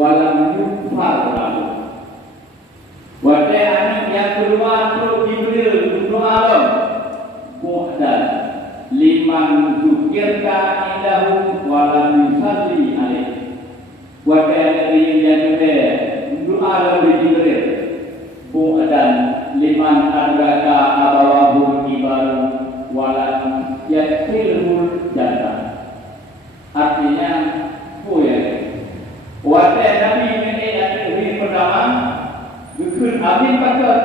walam yufar lahu. Wadai anak yang keluar untuk Jibril untuk alam mu'dan liman zukirka indahu walam yusalli alaih. Wadai anak yang kedua untuk alam di Jibril mu'dan liman adraka abawahu kibaru walam yadkhilhul jannah. Artinya wadai Nabi ini yang pertama Dukun amin pakat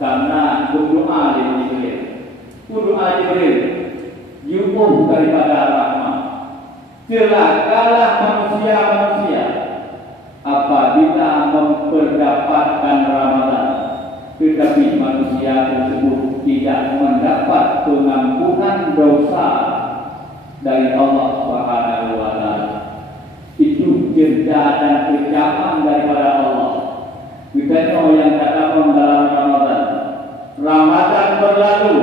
karena berdoa di Jibril. Berdoa Jibril yu'uh daripada rahmat. Celakalah manusia-manusia apabila memperdapatkan Ramadan, tetapi manusia tersebut tidak mendapat pengampunan dosa dari Allah Subhanahu wa taala. Itu jeda dan kecaman daripada Allah. Kita yang katakan dalam Ramadan, Ramadan berlalu,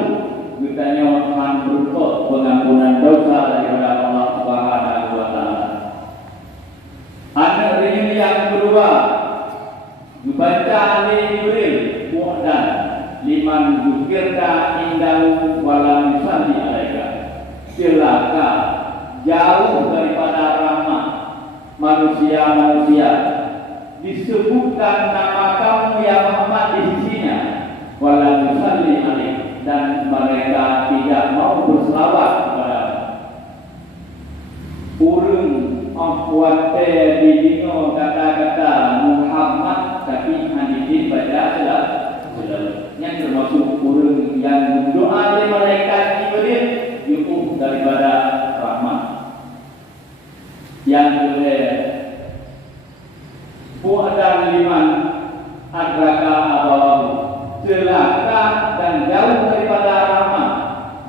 kita akan berupa pengampunan dosa daripada Allah Subhanahu wa taala. Anak ini yang kedua, dibaca oleh Jibril mu'dan liman zukirka indahu walam yusalli alaika. Celaka, jauh daripada rahmat manusia-manusia, disebutkan nama kamu ya Muhammad di sisinya walam yusalli alaih, dan mereka tidak mau berselawat kepada urung akhwate di dino kata-kata Muhammad, tapi hadis baca adalah yang termasuk urung yang berdoa oleh malaikat Jibril yu'uh daripada rahmat. Yang kedua bu'dan liman adraka abawahu, celaka dan jauh daripada rahmat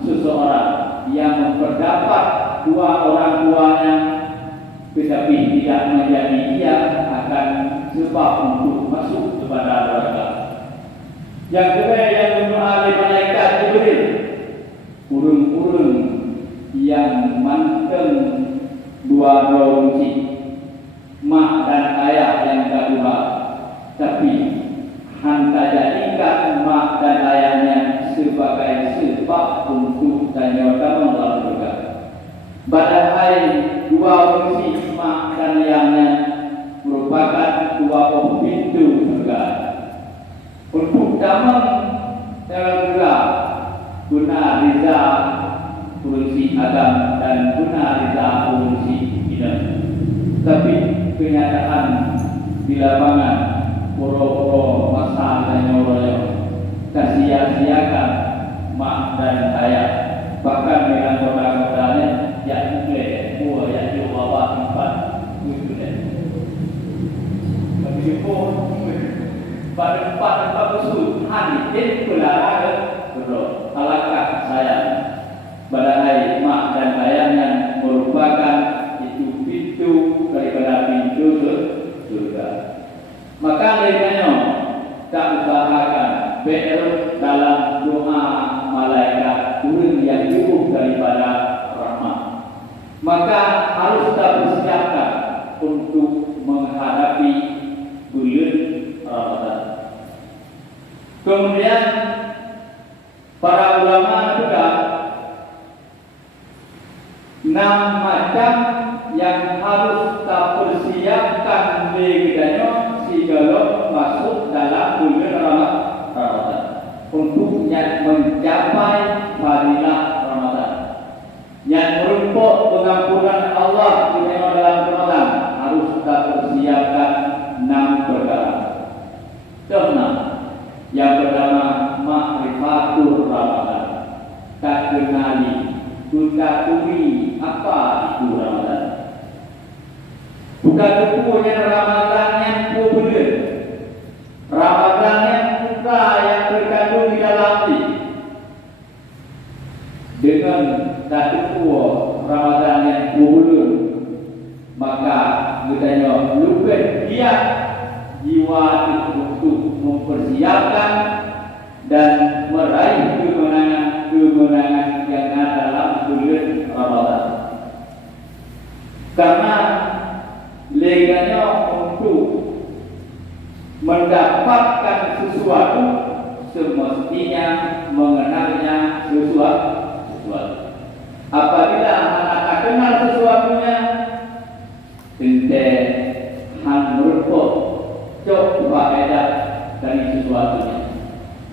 seseorang yang memperdapat dua orang tuanya tetapi tidak menjadi ia akan sebab untuk masuk kepada neraka. Yang kedua yang berdoa oleh malaikat Jibril, urung-urung yang manteng dua ronci mak dan ayah yang kedua, tapi hanta jadikan mak dan ayahnya sebagai sebab untuk tanyakan dalam surga. Padahal dua fungsi mak dan ayahnya merupakan dua pintu surga. Untuk damang dalam surga guna riza fungsi agam dan guna riza fungsi hidup. Tapi kenyataan di lapangan pura-pura masa dan nyoroyo sia-siakan mak dan ayah, bahkan dengan kota-kotanya yang juga buah yang juga tempat itu deh. Tapi itu pada tempat khusus hari ini pelara bro, alakah saya badai mak dan ayah yang merupakan itu daripada pintu surga. Maka mereka tak usahakan beru dalam doa malaikat turun yang jauh daripada rahmat. Maka harus kita bersiapkan untuk menghadapi bulan Ramadan. Kemudian para ulama juga 6 macam yang harus kita persiapkan leganya segala masuk dalam bulan Ramadan untuk mencapai fadilah Ramadan. Yang merupakan pengampunan Allah di dalam Ramadan harus kita persiapkan 6 perkara. Contoh, yang pertama ma'rifatul Ramadan. Tak kenali, ketahui apa itu Ramadan. Bukan kepunyaan Ramadan yang bulan, Ramadan yang buka yang terkandung di dalam ini. Dengan satu Ramadan yang bulan, maka kita lupa dia jiwa untuk mempersiapkan dan meraih kemenangan yang ada dalam bulan Ramadan. Karena leganya mendapatkan sesuatu semestinya mengenalnya sesuatu. Apabila anak tak kenal sesuatunya, ente han merupuk cok faedah dari sesuatunya.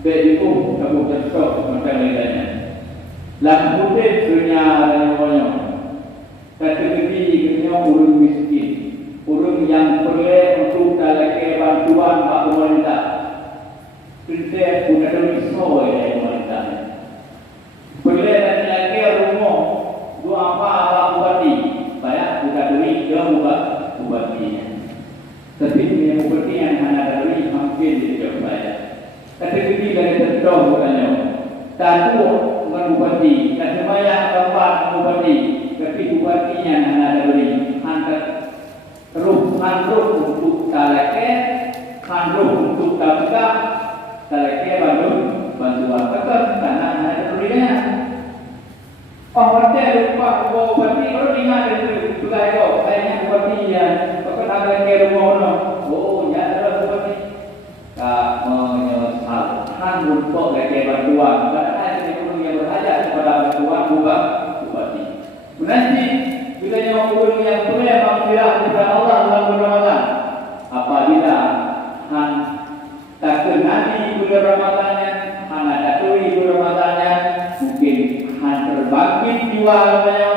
Begitu kamu besok mengenalnya. Lalu dunia namanya. Kategori dunia orang miskin, orang yang perlu untuk dalam bantuan pak pemerintah. Kita punya duit soal dari pemerintah. Perlu dan lagi rumah dua apa bupati, banyak bukan duit dia bukan bupatinya. Tapi punya bupati yang hanya duit hampir tidak banyak. Kategori dari tertentu bukannya. Satu bupati, dan semaya tempat bupati, tapi bupatinya hanya duit. Hanruh untuk talake, hanruh untuk tabika, talake bantuan tetap karena ada duitnya. Orang lupa bupati, orang ingat itu juga itu. Saya bupati ya, kalau ada ke rumah orang, oh ya ada bupati. Tak menyesal, hanruh kok lagi bantuan, karena ada orang yang berhajat kepada bantuan bupati. Nanti bila yang orang yang boleh maghfirah kepada Allah dalam bulan Ramadan, apabila han tak kenali bulan Ramadannya, han ada tui bulan Ramadannya, mungkin han terbangkit jiwanya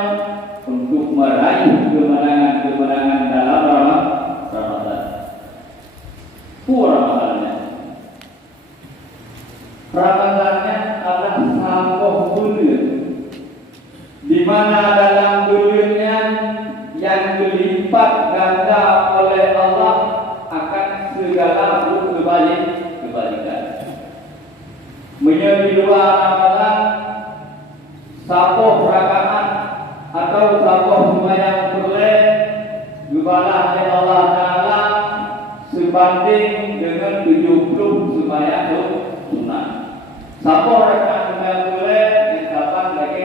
untuk meraih kemenangan dalam Ramadan. Ramadannya adalah sanggup bulan, di mana dalam bulannya yang dilipat ganda oleh Allah akan segala kebalikan. Menjadi luar Ramadan, sapoh rakaat atau sapoh sembahyang boleh dibalas oleh Allah Taala sebanding dengan 70 sembahyang sunat. Sapoh rakaat sembahyang boleh disabang lagi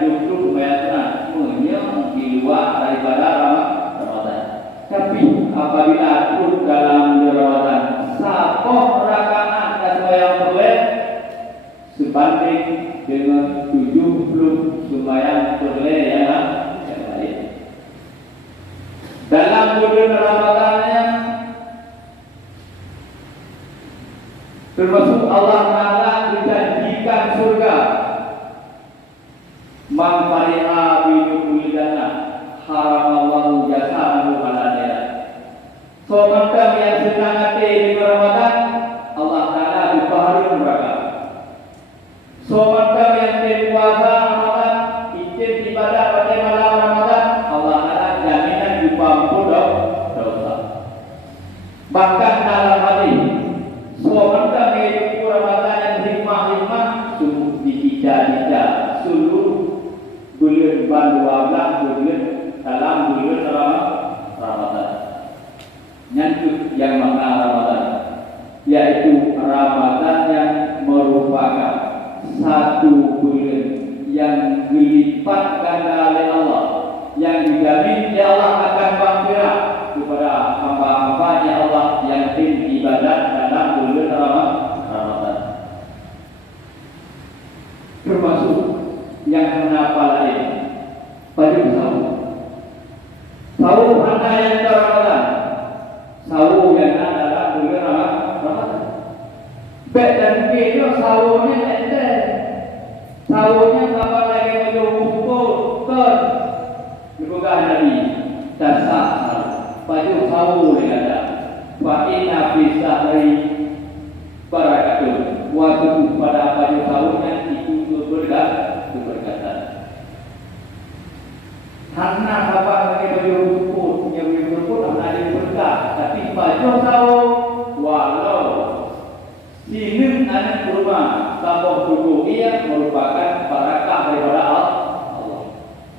70 sembahyang sunat. Di luar daripada Ramadan. Tapi apabila turut dalam Ramadan, sapoh rakaat dan sembahyang boleh sebanding dengan 70 sembahyang boleh yang lain. Dalam bulan Ramadannya termasuk Allah Taala dijanjikan surga. Man fariha bi dukhulil jannah haramallahu jasadahu ala nar. So maka yang sedang hati di Ramadan, Allah Taala dipaharun neraka. So maka yang berpuasa Ramadan, ikut ibadah pada malam Ramadan, Allah Taala jaminan diampun dosa. Bahkan dalam hadis, so maka hidup Ramadan yang hikmah sungguh dijajah seluruh bulan 12 bulan dalam bulan Ramadan. Nyantut yang makna Ramadan, yaitu Ramadan yang merupakan satu bulan yang dilipat ganda oleh Allah, yang dijamin oleh Allah akan maghfirah kepada hamba-hambanya Allah yang beribadat dalam bulan Ramadan. Termasuk yang kenapa lain pada sahur anda yang Ramadan, sahur yang ada dalam bulan Ramadan. Bet dan kita sahurnya ada, sahurnya kapan lagi menjemput kan? Bukan Nabi dasar pada sahur yang ada. Fa'inna fi sahri barakatuh. Waktu pada pada sahurnya itu berkata. Karena apa lagi berjemput, yang berjemput ada berkah. Tapi pada sahur walau sinin anak rumah sabah tubuh ia merupakan barakah daripada Allah.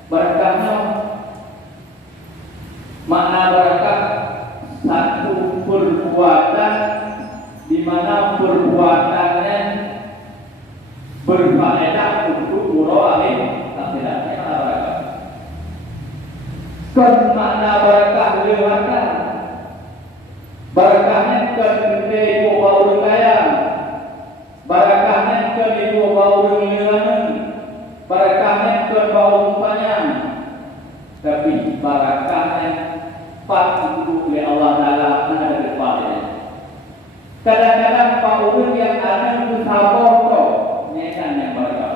Barakahnya makna barakah satu perbuatan di mana perbuatannya berfaedah untuk muraih akhiratnya barakah. Kan makna barakah lewatkan barakahnya kan Fat itu oleh Allah Taala ada depannya. Kadang-kadang pak urut yang ada itu sabar tu, nyekan yang mereka.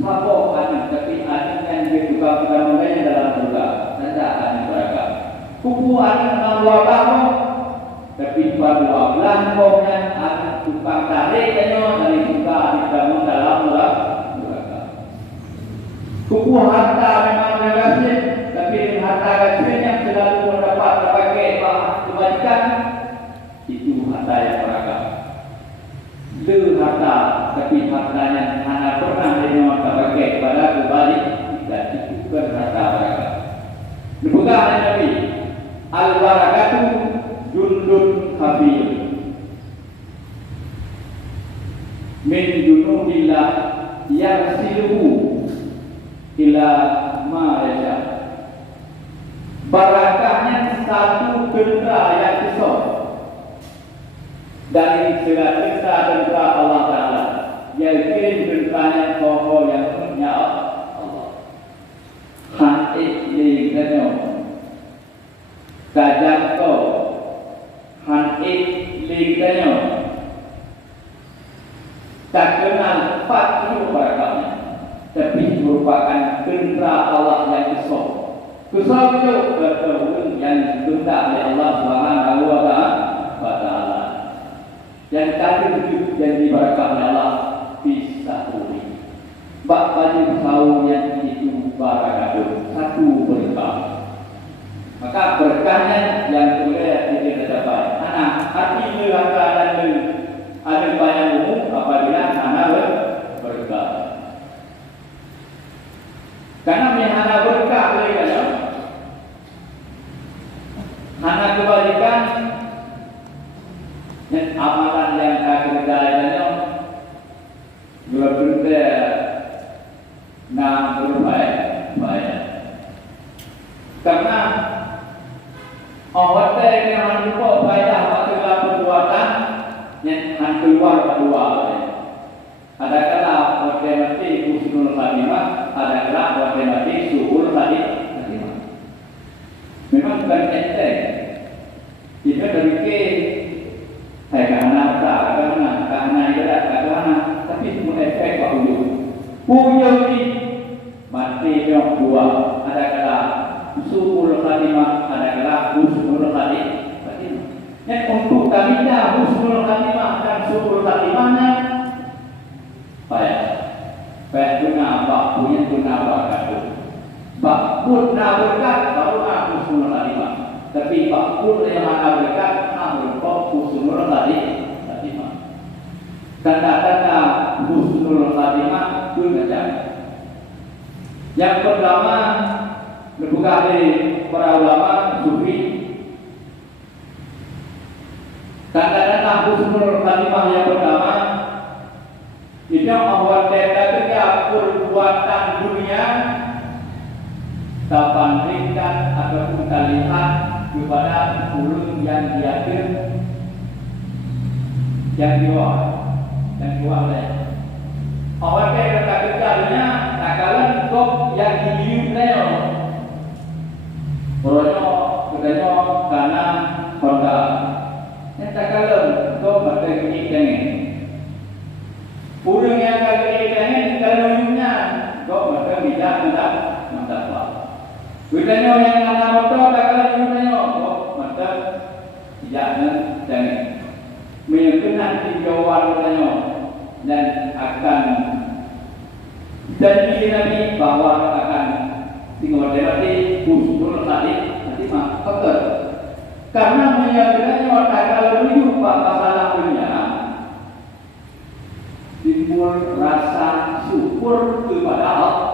Sabar ada, tapi ada yang dia juga kita mengenai dalam surga. Nada ada mereka. Kuku ada 6 tahun, tapi pada 12 tahunnya ada tukang tarik dari surga di dalam neraka. Kuku harta memang berhasil, tapi harta hasil yang selalu mendapat berbagai kebaikan itu harta yang neraka. Le harta, tapi hartanya hanya pernah dengan berbagai pada kembali dan itu bukan harta neraka. Dibuka oleh Nabi, al-barakatu jundun khabir min junudillah yarsiluhu ila ma yasha. Barakahnya satu benda yang besar dari segala tentera Allah Taala, yaitu bentanya pokok yang punya Allah. Han'ik li kanyo kajak ko han'ik li kanyo tak kenal patuh barakahnya, tapi merupakan benda Allah yang besar. Besar itu betul yang dibentak oleh Allah Subhanahu wa Ta'ala. Yang tadi itu janji barakah oleh Allah bisa pulih. Bak baju kaum yang itu barakah satu berkah. Maka berkahnya yang boleh kita dapat. Anak hati neraka dan ada banyak umum apabila anak berkah. Karena hana berkah boleh kan? Hana kebalikan dan amalan yang kaki kerjanya dua benda nam berbaik baik. Karena awak yang lupa baik apa segala perbuatan yang keluar kedua. Ada kala waktu mati husnul khatimah, ada kala waktu mati suhul khatimah. Memang bukan enteng. Kita berpikir, karena ibadat, karena tapi semua efek pak ujung. Ujung ini mati yang dua. Ada kala suhul khatimah, ada kala husnul khatimah. Yang untuk kaminya husnul khatimah dan suhul khatimahnya baik guna bak punya guna bakat bak pun nak berkat baru aku semua khatimah. Tapi bak pun yang mana berkat berupa husnul khatimah. Tanda-tanda husnul khatimah itu macam yang pertama dibuka dari para ulama sufi. Tanda-tanda husnul khatimah yang pertama itu membuat kerja perbuatan dunia terbandingkan ataupun kita lihat kepada ulun yang diatur yang oleh awak kerja dunia takalan kok yang diliupnya orangnya katanya karena Honda yang takalan kok berarti ini Urang yang kali ini kalau punya, kau macam tidak apa. Budaya yang anak motor kalau punya, kau macam tidak dan menyentuh dijawab budaya dan akan janji Nabi bahawa akan tinggal mati husnul khatimah. Betul. Karena menyatakan kalau hidup masalah dunia timbul rasa syukur kepada Allah.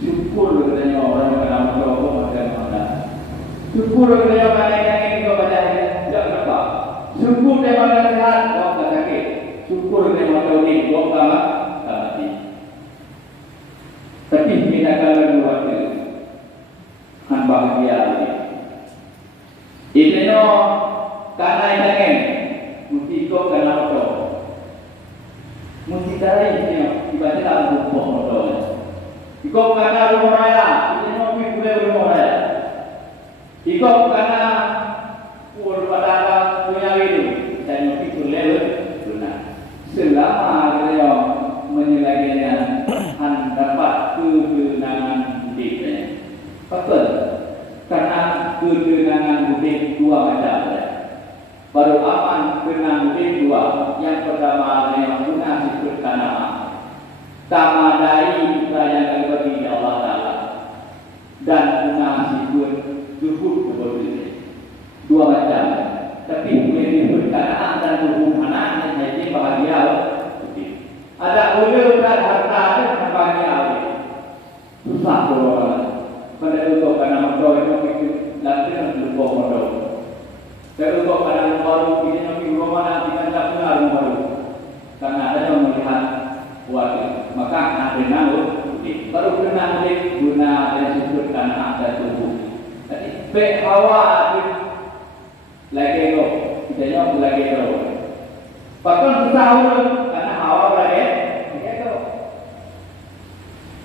Syukur kepada orang yang dalam doa macam mana. Syukur kepada orang yang kepada tidak apa. Syukur kepada sehat doa sakit. Syukur kepada ini doa mati. Tapi kita kalau buat itu, han bahagia. Ini karena ini mesti kau kenal doa. Mesti dari ini ibadah dalam buku motor. Jika kata rumah raya, ini mau boleh rumah raya. Ikut karena pada punya itu saya mesti boleh guna. Selama beliau menyelagainya dapat ketenangan budiknya. Betul. Karena ketenangan budik dua macam. Baru aman ketenangan budik dua. Yang pertama yang guna sifat tanah. Tamadai kita yang bagi Allah Taala dan guna sifat zuhud kepada dua macam. Tapi boleh berkenaan dan berhubungan yang jadi bahagia. Ada ular dan harta dan bahagia. Susah orang. Pada untuk karena modal itu nanti nak lupa modal. Kalau untuk karena baru ini nanti rumah nanti kan tak punya rumah baru. Karena ada yang melihat buat maka ada nama baru kena guna dan sudut tanah dan tubuh. Jadi behawa lagi lo, kita nyok lagi lo. Bahkan kita karena hawa lagi,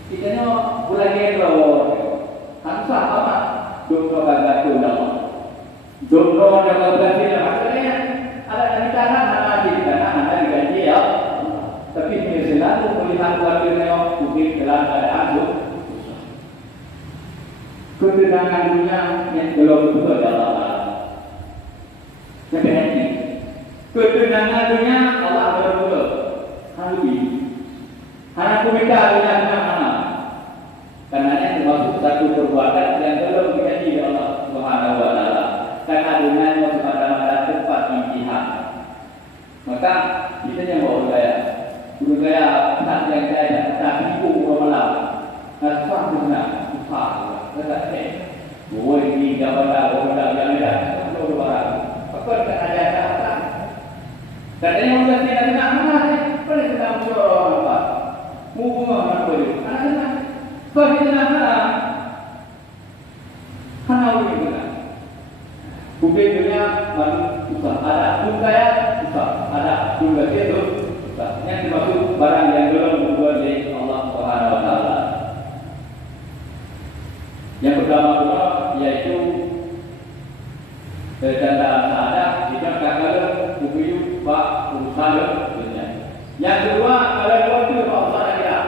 kita nyok lagi lo. Hansa apa? Jomblo kagak tuh nama. Jomblo yang berganti maksudnya ada di tanah, ada di tanah, ada di gaji ya. Tapi selalu melihat keluarga mungkin dalam keadaan susah. Ketenangan dunia yang belum betul dalam alam. Sebenarnya ketenangan dunia Allah betul. Halubi. Hanya kumita dunia mana? Karena termasuk satu perbuatan yang belum dikaji oleh Allah Subhanahu Wa Taala. Karena dunia itu pada tempat imtihan. Maka kita yang bawa budaya tak yang saya tak tipu orang malam. Nasab dunia susah. Tetapi boleh ini gambar orang yang ada seluruh barang. Apa ada apa? Katanya orang tidak nak mana? Boleh kita orang apa? Hubungan mana boleh? Anak-anak. Kau kita nak mana boleh kita? Bukit dunia mana susah. Ada budaya susah. Ada budaya itu susah. Yang termasuk barang yang belum dibuat oleh Allah Subhanahu Wa Taala. Yang pertama yaitu tanda ada jika kakak bukit pak usaha dunia. Yang kedua kalau waktu usaha kita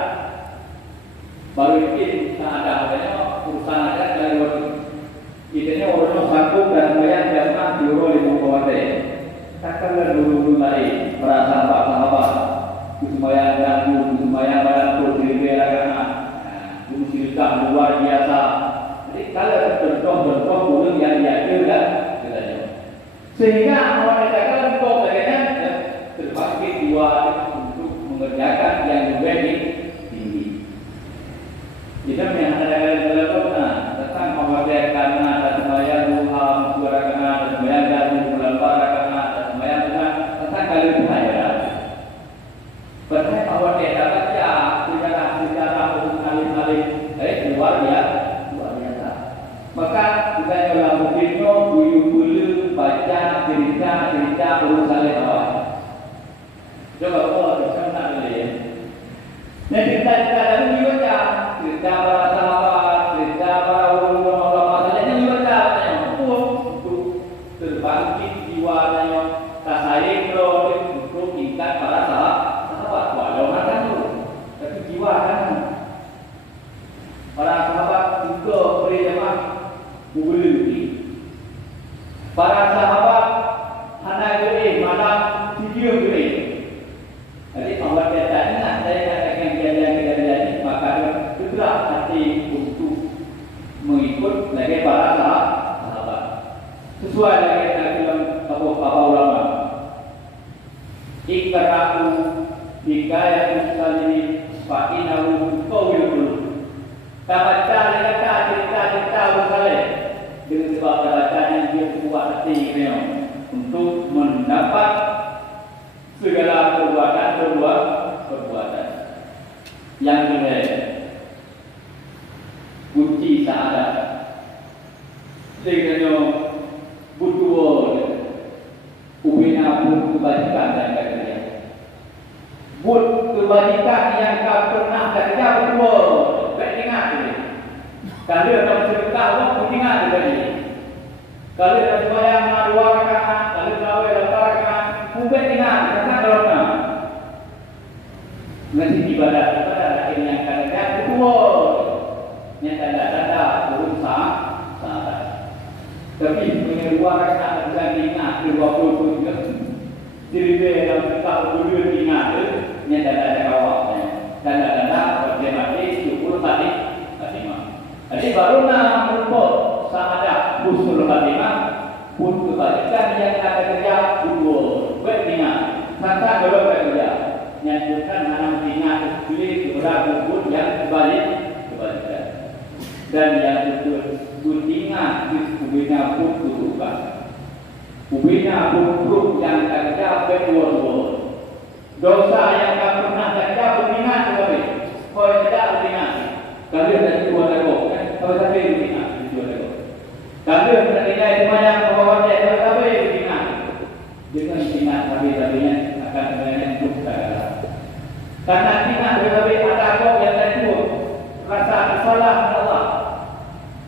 baru ini ada adanya urusan ada dari waktu idenya orang sanggup dan bayar jamaah diurus di Mungkawate. Takkanlah dulu tadi para sahabat sembahyang ganggu, sembahyang badan berdiri agama, musyrikah luar biasa. Jadi kalau contoh-contoh burung yang diajarkan, sehingga orang katakan kau bagian terbangkit jiwa untuk mengerjakan yang lebih tinggi. Jika yang ada dalam tentang mengabaikan karena dan sembahyang duha, suara karena dan sembahyang ganggu, melempar karena dan sembahyang Tuhan tentang kali bahaya. Berarti awak dia baca secara alim-alim, luar biasa. Maka kita kalau mungkinnya bulu baca cerita urusan awak. Coba kalau bisa nak lihat. Yang cerita dari baca cerita para sahabat, cerita para ulama saja yang baca yang untuk terbangkit jiwanya, tasayik untuk tingkat para sahabat. Walau makan tu, tapi jiwa kan. Para sahabat juga beri jemaah buli. Para sahabat hanya beri malam video beri. Jadi awak dia ingat saya katakan kejadian-kejadian maka segera hati untuk mengikut lagi para sahabat. Sesuai dengan dalam apa ulama. Ikra'u hikayat muslimin fa'inahu qawlul. Baca cerita usaleh dengan sebab bacaan dia kuat hati untuk mendapat segala perbuatan yang nilai kunci saadat. Sehingga butuh ubina pun kebajikan dan kerja. Buat kebajikan yang kau pernah kerja betul, baik ingat ini. Kalau kamu sedekah, kamu ingat ini. Kalau dah sembahyang 2 rakaat, kalau tarawih 8 rakaat, mungkin ingat rakaat berapa? Nanti ibadah lain yang kadang-kadang betul, yang tanda-tanda berusaha sahabat. Tapi punya 2 rakaat dan ingat 20 pun diri dalam kita berdua ingat yang tanda-tanda kawal, tanda-tanda berjemaah syukur tadi. Jadi baru nak merupakan sahadat usul khatimah pun kebaikan yang akan kerja dua berbingat kata dua bekerja nyatakan mana ingat pilih beberapa pun yang kebalikan dan yang betul ingat kubina pun berubah kubina pun yang kerja berdua dosa yang tak pernah kerja beringat kembali kalau tidak beringat kalian dari dua lekuk kalau sampai beringat dua lekuk kalian bernilai semuanya bahwa dia sampai beringat dengan ingat tapi-tapinya akan menjadi buka karena ingat tapi ada kau yang lain rasa salah Allah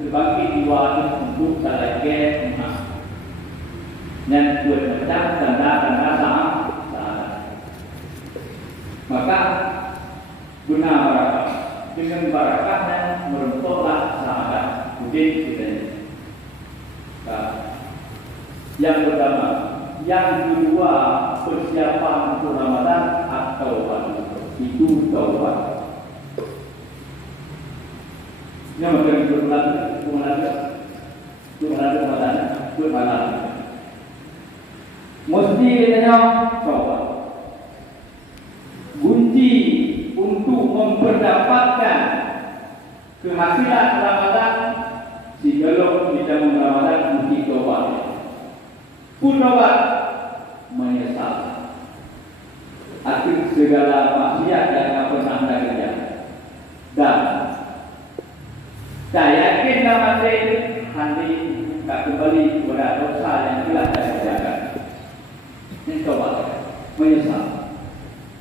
berbagi jiwa untuk salah ke dan buat macam tanda-tanda salah maka guna barakah dengan barakahnya meruntuhlah sahabat Udin kita yang pertama yang kedua persiapan untuk Ramadan atau itu taubat yang macam bulan Ramadan malam mesti katanya taubat kunci untuk memperdapatkan kehasilan Ramadan si kalau kita Ramadan mesti taubat pun taubat menyesal akhir segala maksiat yang pernah anda kerja dan saya yakin nama nanti tak kembali kepada dosa yang telah saya kerjakan ini taubat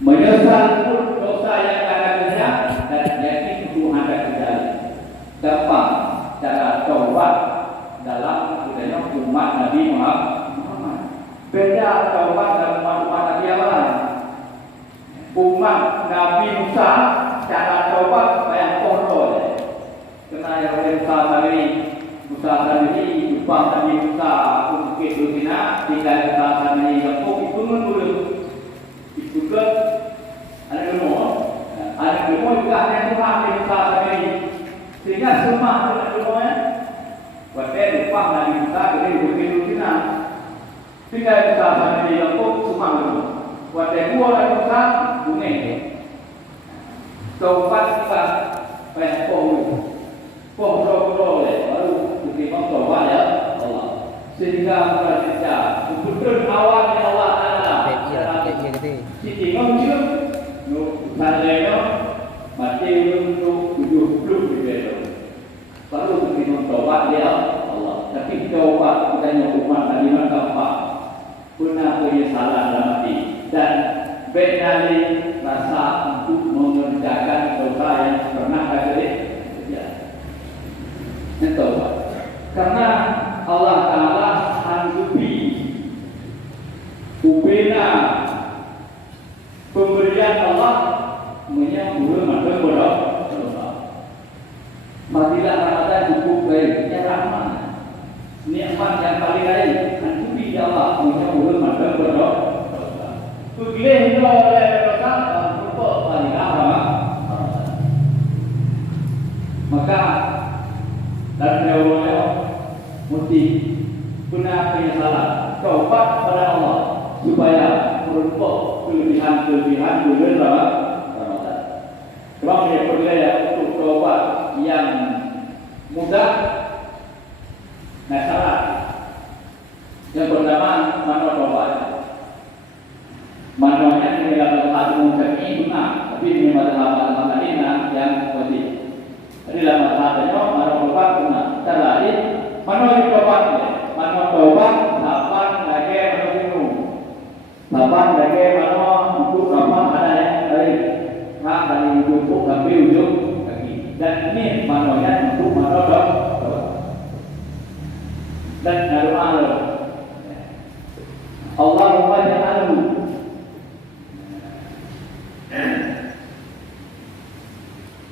menyesal pun dosa yang anda kerja dan yakin untuk anda kerja dapat cara taubat dalam budaya umat Nabi Muhammad beda taubat dalam umat Nabi Allah umat Nabi Musa cara taubat yang kontrol kena yang oleh Musa sendiri jumpa Nabi Musa bukit Dusina tinggal Musa sendiri Yakub itu dulu itu ke ada ilmu juga ada Tuhan Nabi Musa sendiri sehingga semua ada ilmunya waktu jumpa Nabi Musa dari bukit Dusina tinggal Musa sendiri Yakub semua dulu waktu gua Nabi Musa bunyi taubat kita Pohon baru diterima taubat ya Allah sehingga mereka betul awalnya Allah Taala sisi ngomong naleno mati untuk 70 begitu baru diterima taubat ya Allah tapi taubat bukannya umat tadi apa pernah penyesalan dalam hati dan benali rasa untuk mengerjakan dosa yang pernah terjadi taubat karena Allah Taala sanggupi ubena pemberian Allah menyambut mata berdoa matilah Ramadan cukup baiknya rahmat nikmat yang paling lain sanggupi Allah menyambut mata berdoa begini oleh dosa berupa paling rahmat maka dan jawabnya mesti guna penyesalan taubat pada Allah supaya merupakan kelebihan bulan Ramadan. Sebab dia percaya untuk taubat yang mudah masalah. Yang pertama mana taubat? Mananya ini dalam hati mungkin guna, tapi ini masalah lain yang wajib. Jadi dalam hatinya mana taubat guna. Cara lain mana taubat? Mana taubat? Lapan lagi mana bunuh. Lapan lagi mana untuk apa ada yang lain. Hak dari ujung sampai ujung kaki. Dan ini mananya untuk mana taubat. dan doa Allahumma ja'alhu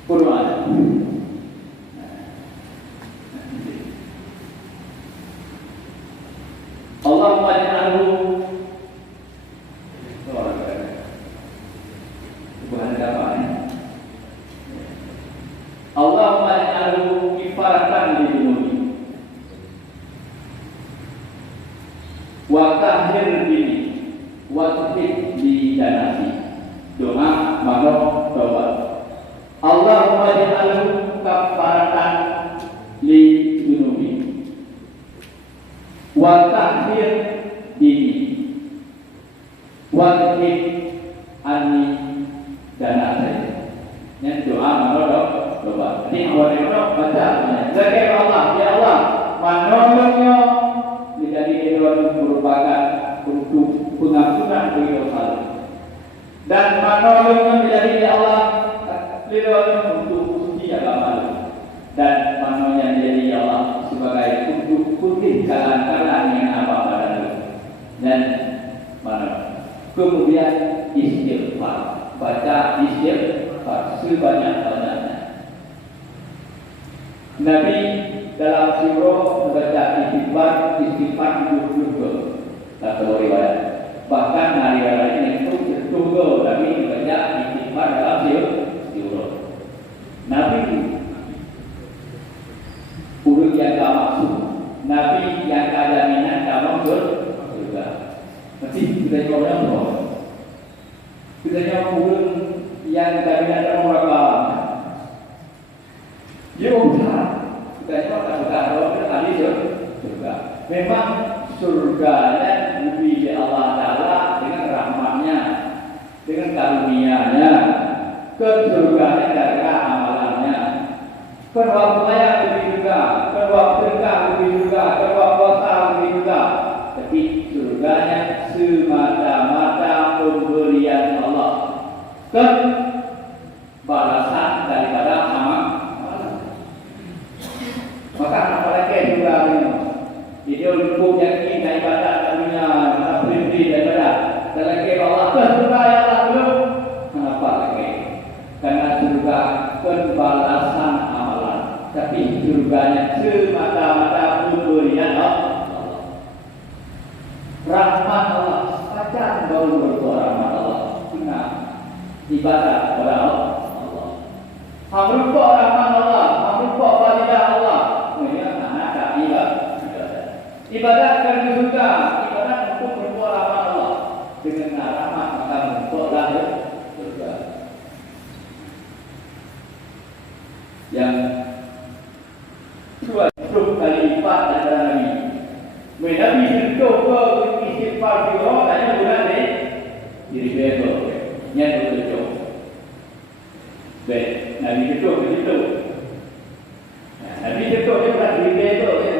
Quran. Allahumma ja'alhu bukan apa ini. Allahumma ja'alhu kifaratan li dunubi wa tahhir bihi wa tuhib li janasi. Doa mano tobat. Allahumma ja'alhu kafaratan li dunubi wa tahhir bihi wa tuhib anni janasi. Ini doa mano tobat. Ini awalnya baca. Zakir Allah, ya Allah, menolongnya menjadi Edon merupakan untuk pengampunan bagi dosa dan menolongnya menjadi ya Allah Edon untuk suci agama dan menolongnya menjadi ya Allah sebagai untuk putih jalan-jalan yang apa pada dan mana kemudian istighfar, baca istighfar sebanyak-banyaknya. Nabi dalam surah membaca istighfar juga satu riwayat. Bahkan hari raya ini tunggu Nabi membaca istighfar dalam surah. Nabi urut yang tak maksud, Nabi yang ada minat tak maksud juga. Nanti kita coba apa? Kita coba urut yang tak minat tak berapa. Ya udah. Kita tahu tadi surga. Memang surganya bumi Allah Taala dengan rahmatnya, dengan karunia-Nya. Ke surganya karena amalannya. Kedua yang lebih juga, kedua sedekah lebih juga, kedua puasa lebih juga. Tapi surganya semata-mata pemberian Allah. Ke balasan daripada amal. Maka apalagi juga dia lupa yakin dan ibadat dunia, mana pribadi daripada dan lagi Allah surga ya Allah belum. Kenapa lagi? Karena surga pembalasan amalan, tapi surganya semata-mata pemberian Allah. Rahmat Allah, baca baru berdoa rahmat Allah. Benar ibadat kepada Allah. Hamrupa rahmat Allah, hamrupa fadilah Allah. Ibadat kan surga, ibadat untuk berbuat rahmat Allah. Dengan rahmat maka berbuatlah surga. Yang dua kali lipat antara Nabi. Nabi sentuh ke istighfar biro, tanya bukan diri betul. Nya betul. Baik, Nabi sentuh begitu. Nabi sentuh dia bukan diri betul, dia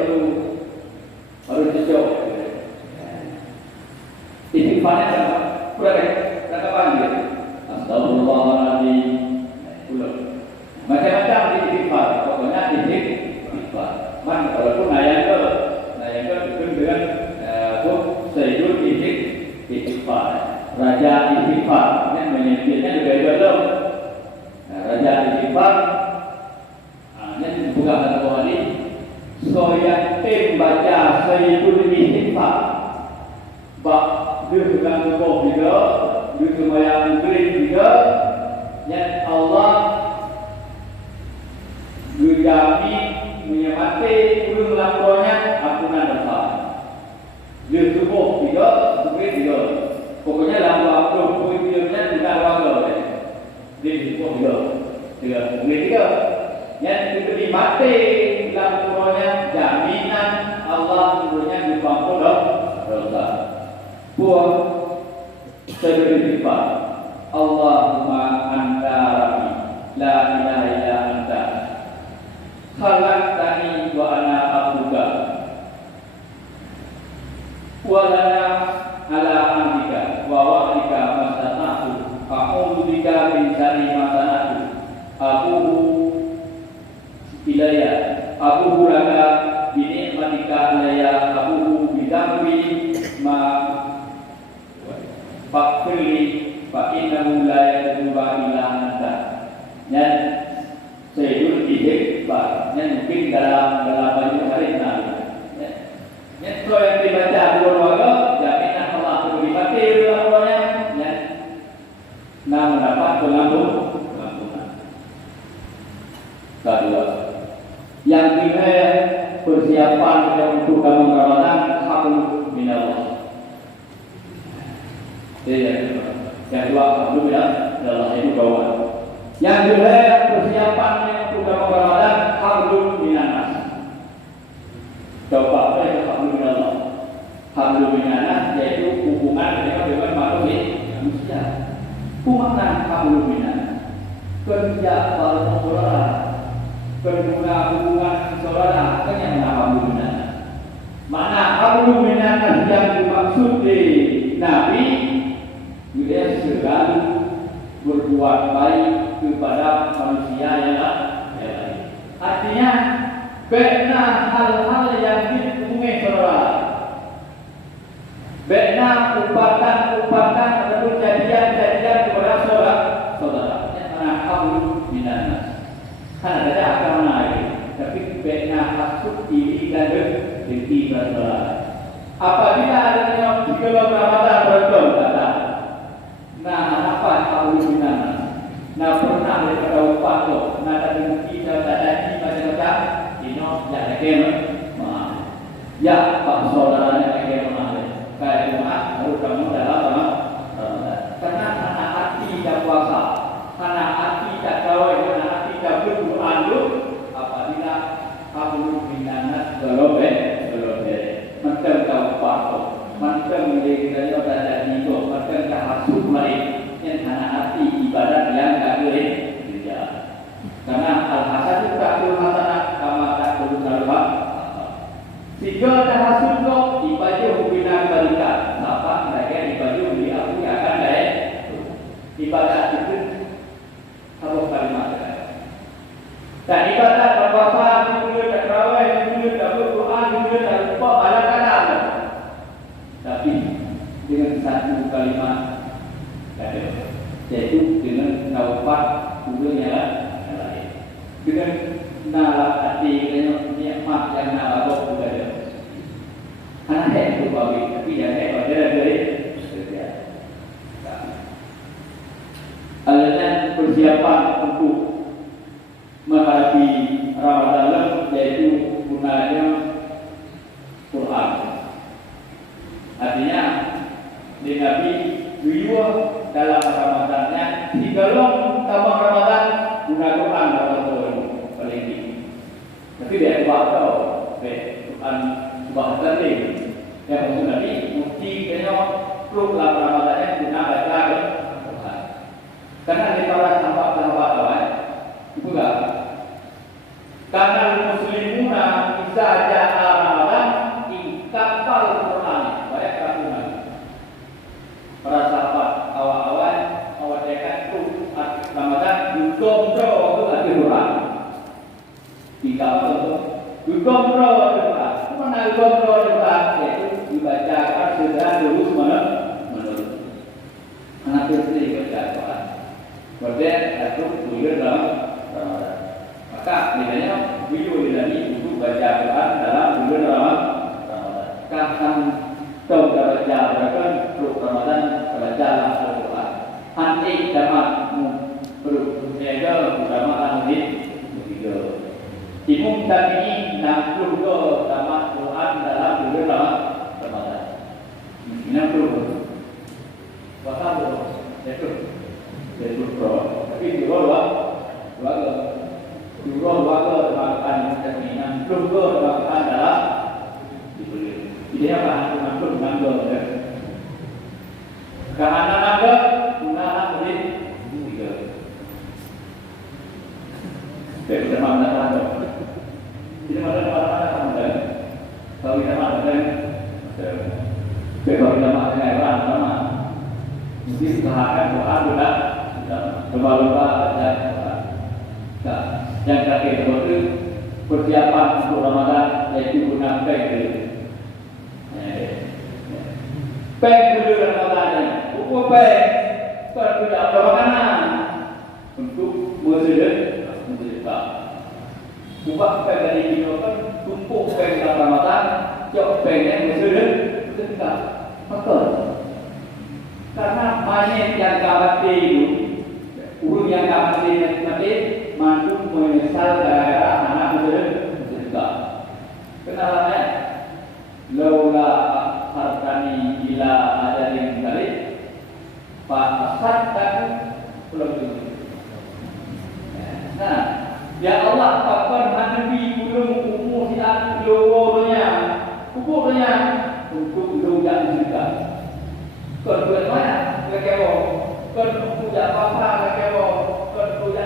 baru jauh. Istighfarnya sama, berapa panggil? Astagfirullahaladzim. Ulang. Macam-macam istighfar. Pokoknya istighfar. Man, walaupun ayat itu dengan Sayyidul istighfar. Raja istighfar. Yang menyebutnya juga itu. Raja istighfar. Yang dibuka pada hari. So yang tim baca Sayyidul istighfar. Bak dia sedang tubuh juga, dia semayang green juga. Yang Allah menjamin menyemati urung lakonnya ampunan dosa. Dia tubuh juga, green juga. Pokoknya dalam waktu hidupnya tidak waktu. Dia tubuh juga, green juga. Yang itu dimati dalam turunnya jaminan Allah turunnya dipampun dosa. Buat istighfar. Allahumma anta rabbi la ilaha illa anta khalaqtani wa ana abduka wa lana ala amrika wa wa'dika mastata'tu a'udzu bika min syarri ma sana'tu aqulu ilayya aqulu laka bi ni'matika alaya abuhu bidambi ma fakfirli fa innahu la yadzuba ila anta. Dan saya dulu ide Pak, yang mungkin dalam banyak hari nanti. Yang kalau yang dibaca dua warga, jaminan Allah beri hati dua-duanya, nah mendapat pengampunan. Kedua, yang ketiga persiapan untuk kamu Ramadan hablum minallah. Yang dua hablum minallah itu kawan. Yang kedua persiapan untuk kamu Ramadan hablum minannas. Coba apa itu hablum minallah? Hablum minannas yaitu hubungan dengan manusia. Hubungan hablum minannas. Kerja para saudara, hubungan saudara, yang hablum minannas. Mana hablum minannas yang dimaksud di Nabi? Dia selalu berbuat baik kepada manusia yang lain. Artinya, benar hal-hal yang dihubungi saudara. Benar upatan ataupun jadian-jadian kepada saudara. Yang mana hablum minannas. Kan ada agama lain, tapi benar masuk diri dan diri saudara. Apabila adanya 3 Ramadan betul kata. Nah, apa hablum minannas? Nah, pernah daripada upat tu, nah ada kita ada macam-macam, ini jangan kena, ya pak saudaranya kena, kayak cuma harus kamu dalam karena anak hati tak puasa, anak hati tak kawin, anak hati tak berdoa tu, apabila hablum minannas belum macam kau upat tu, macam dari ada itu, macam kahasut mereka. Yang anak hati ibadat yang tak boleh kerja. Karena al-hasan itu takul hasanah kama takul salwa. Sehingga ada hasil kok dibaju bina balikan. Apa mereka dibaju di aku akan baik. Ibadat itu apa kalimat? Dan ibadat berpuasa juga tak terawih juga tak berdoa juga tak lupa pada kadang. Tapi dengan satu kalimat yaitu dengan taubat kudunya lain. Dengan nalak hati dengan nikmat yang nalak kuda. Anak itu baik, tapi yang pada dari kerja. Alasan persiapan untuk menghadapi Ramadan yaitu gunanya Quran. Artinya di Nabi beliau dalam Ramadannya digalong tambah Ramadan guna Quran dalam paling tinggi. Tapi dia buat tahu, Quran buat tadi. Yang maksud Nabi mesti kena perlu dalam Ramadannya guna baca Quran. Karena di para sahabat-sahabat lain juga. Karena muslimuna bisa jaga Ramadan ingkapal Quran. Banyak keraguan. Para sahabat awal-awal dekat tu Ramadan kontrol tu ada Quran. Tidak kontrol Quran. Mana kontrol Quran itu dibacakan secara terus menerus. Anak istri baca Quran. Kemudian itu bulan dalam Ramadan. Maka nilainya video ini untuk baca Quran dalam bulan Ramadan. Kahkan tahu baca Quran Ramadan baca Al-Quran. Nanti dapat berjaga Ramadan ini begitu. Imam Syafi'i 60 dapat Quran dalam bulan Ramadan. 60. Pasal itu pro. Tapi dua makan Syafi'i 60 makan dalam dibeli. Jadi apa? 60 ya. Karena naga guna beli tiga. Tidak mana ada. Tidak mana ada. Kalau kita ada, kalau kita ada orang sama, mesti usahakan doa sudah lomba-lomba ada. Yang terakhir itu persiapan untuk Ramadan yaitu guna peng dulu. Peng dulu Ramadan. Ukur peng kan tidak ada makanan untuk bersedekah. Ubah peng dari kita kan tumpuk peng dalam Ramadan, jauh pengnya bersedekah. Maka karena banyak yang mati itu, urut yang mati mandung menyesal gara-gara anak bersedekah. Kenapa? Laula hartani ila ajalin qarib fa asaddaqu belum tentu. Nah, ya Allah kapan hadapi belum umur siap lowonya, ukurnya untuk lunjak sedekah. Kon buat mana? Kekewo. Kon punya apa kekewo. Kon punya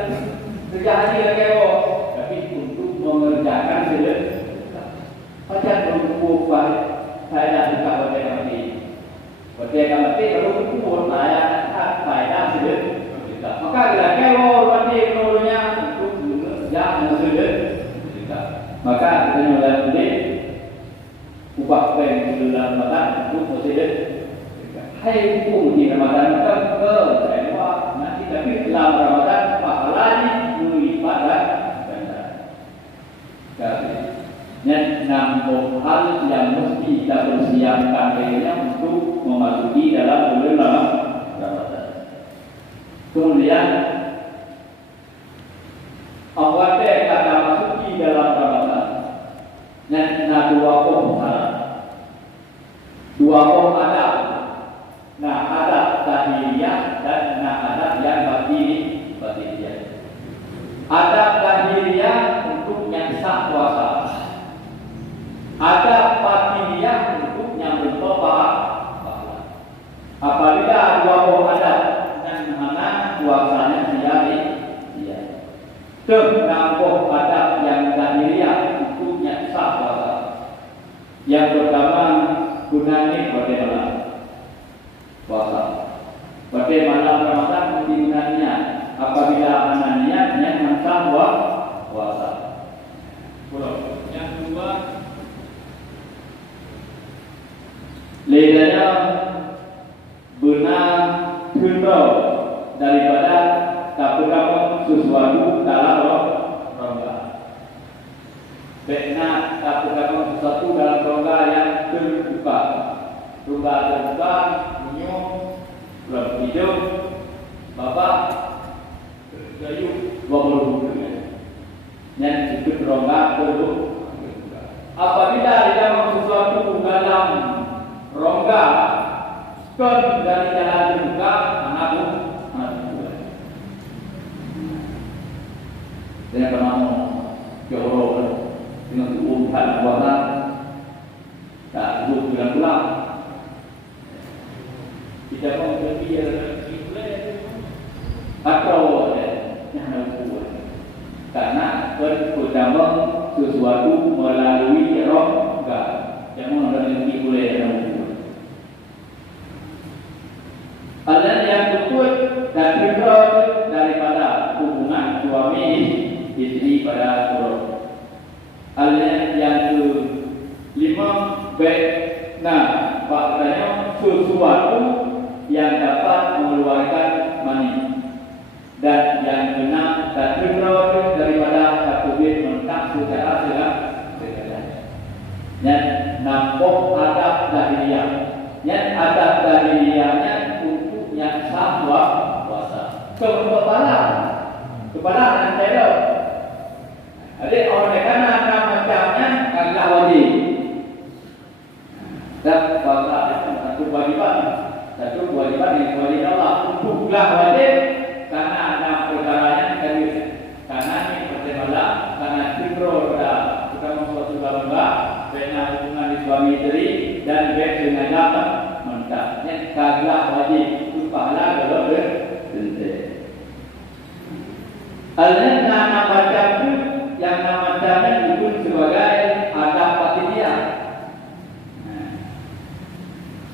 kerja kekewo. Tapi untuk mengerjakan sedekah. Macam berkumpul saya buka hotel mati. Hotel mati baru berkumpul saya dah sedekah. Maka bila kewo mati menurutnya untuk mengerjakan sedekah. Maka kita mulai beli ubah peng di dalam Ramadan untuk sedekah. Hai hukum di Ramadan kan kewa nanti tapi dalam Ramadan pahalanya melipat ganda. Jadi enam hal yang mesti kita persiapkan dirinya untuk memasuki dalam bulan Ramadan. Kemudian awalnya kata masuki dalam Ramadan. Dan dua adab. Nah, adab tahiyah dan adab yang batiniyah. Adab tahiyah untuk yang sah puasa. Adab batiniyah untuk yang bertobat. Apabila dua adab yang mana puasanya sia-sia. Terdampuk adab yang tahiyah untuk yang sah puasa. Yang pertama gunanya pada malam puasa. Pada malam Ramadan gunanya apabila niatnya mensah puasa. Yang kedua ledanya benar kunro daripada tak sesuatu dalam rongga. Benar tak sesuatu dalam rongga yang terbuka. Rongga terbuka, minum, belum hidup, bapak, gayung, bolu. Yang itu rongga terbuka. Apabila di dalam sesuatu dalam rongga, kan dari jalan terbuka, anak dengan penemu jauh dengan umpan warna tak bulan-bulan kita mau berpikir atau yang karena pertama sesuatu melalui rongga yang mengalami oleh Allah yang betul dan betul daripada hubungan suami istri pada suruh. Allah yang kelima faktanya sesuatu yang dapat mengeluarkan mani dan yang benar dan betul daripada satu bit mentah secara segala. Yang nampak adab dahiliyah. Yang adab dahiliyahnya untuk yang sah puasa. Kepada anak saya. Jadi oleh karena macamnya adalah wajib. Dan puasa itu satu kewajiban yang wajib Allah untuklah wajib karena ada perkaranya karena ini pertemalah karena fikro pada kita suatu bangga benar hubungan suami istri dan baik sengaja mentahnya kagak wajib itu pahala kalau berhenti. Alnya nama macam itu yang nama macamnya disebut sebagai adab batiniyah.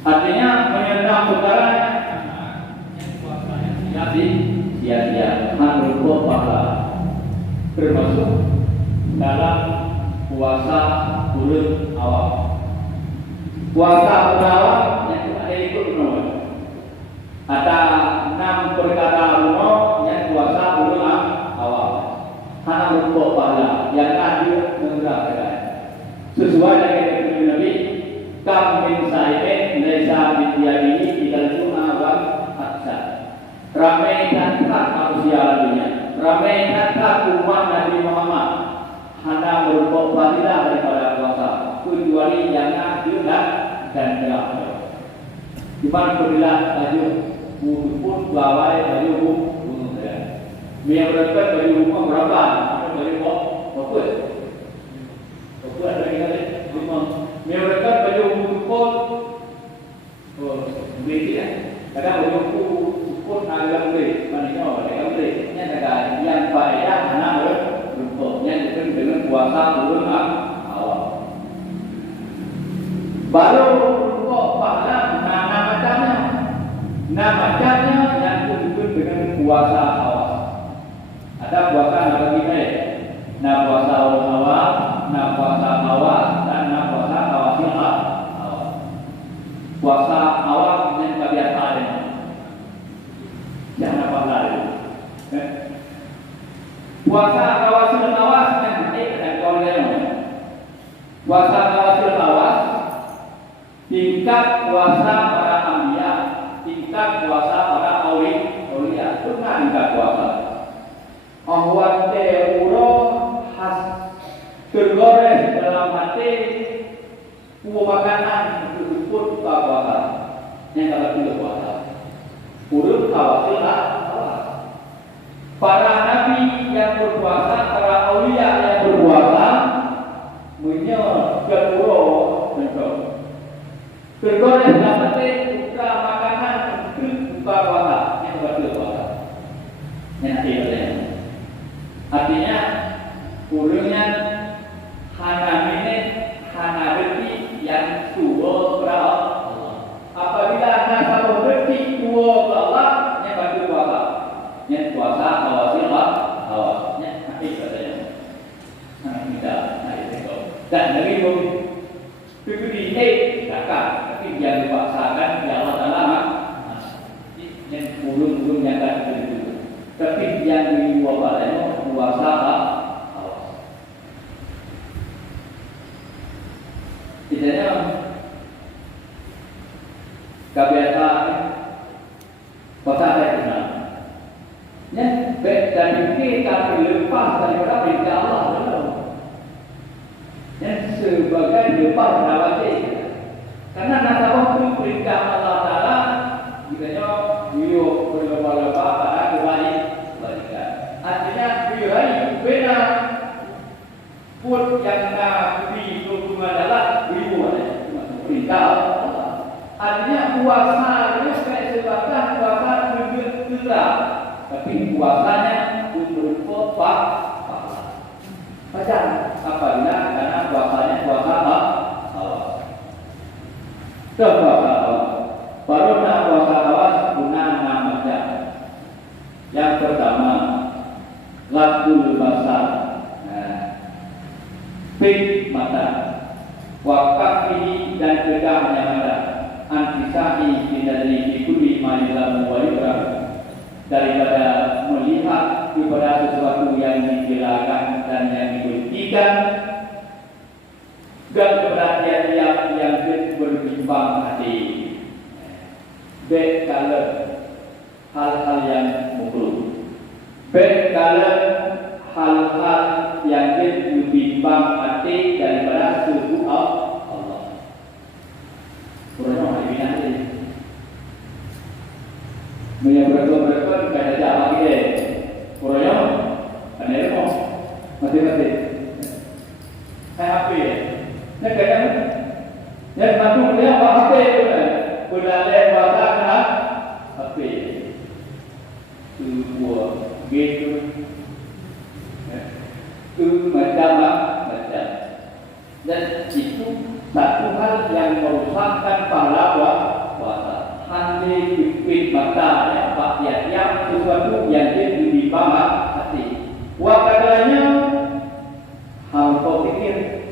Artinya menyerang perkaranya sia-sia menurut pahala termasuk dalam puasa urut awak. Puasa urut awak yang ada ikut nomor. Ada 6 perkara umum yang puasa urut awak. Hana rukuk pahala yang ada mengerjakan. Sesuai dengan Nabi, kam min sa'idin laisa bidyadihi idal jum'a wal hasan. Ramai dan manusia dunia, ramai dan umat Nabi Muhammad hanya berbuat fadilah daripada puasa, kecuali yang adil dan benar. Di mana bila baju pun bawai baju pun dia berdekat baju rumah berapa? Ada baju apa? Apa ada lagi rumah? Dia berdekat baju pun begitu. Kadang baju pun agak boleh, mana agak boleh. Yang ada yang faedah anak berbentuknya itu dengan puasa turun awal. Baru berbentuk pahala nama macamnya yang disebut dengan puasa awal. Ada puasa apa kita? Nah puasa awal, nah puasa awal, dan nah puasa awal. Puasa awal yang kebiasaan. Jangan apa lagi. Puasa kawasan awas yang dan kawasan. Puasa kawasan awas tingkat puasa para anbiya, tingkat puasa para aulia, itu tingkat puasa. Ahwat teuro khas tergores dalam hati makanan itu pun puasa. Yang kalau tidak puasa. Urut kawasan para nabi yang berpuasa, para aulia yang berpuasa, kedua bentuk. Kedua yang dapat buka makanan untuk buka puasa, yang berarti puasa. Yang artinya urutnya hana minit, hana detik yang tua berapa. Apabila anda satu detik tua berapa, yang berarti puasa. Yang puasa awasil awasnya nanti katanya kita dan dari itu takkan tapi yang dipaksakan yang Allah yang ulun nyatakan itu tapi yang diwawalannya puasa awas tidaknya kebiasaan puasa ada kenal. Dan kita berlepas daripada perintah Allah. Yang sebagai lepas rawati. Karena nasabah itu perintah Allah Taala, jika beliau berlepas-lepas pada kebalikan. Artinya beliau beda pun yang nabi itu adalah beliau perintah Allah. Artinya puasa itu sebagai puasa bergerak. Tapi puasanya untuk pahala. Macam apabila karena puasanya puasa awal. Puasa awal. Baru nak puasa awal guna 6 macam. Yang pertama, lakul basar. Pik mata. Wakafi dan kedahnya mata. Antisai dari ikuli ma'ilamu walibra. Daripada melihat kepada sesuatu yang dijelaskan dan yang dibuktikan dan kepada tiap-tiap yang berbimbang hati. Baik kalau hal-hal yang makruh. Baik kalau hal-hal yang berbimbang hati daripada sesuatu Allah. Kurang lebih nanti. Menyebut-nyebut kata jawab lagi deh. Kurangnya, ane mo, mati. Saya HP. Nak kaya, nak mampu dia apa HP tu kan? Berdalih bahasa kan? HP. Sebuah gitu. Itu macam. Dan itu satu hal yang merusakkan pahala puasa. Handi pipit mata yang tiap-tiap sesuatu yang di bawah hati. Wakadanya hal kau pikir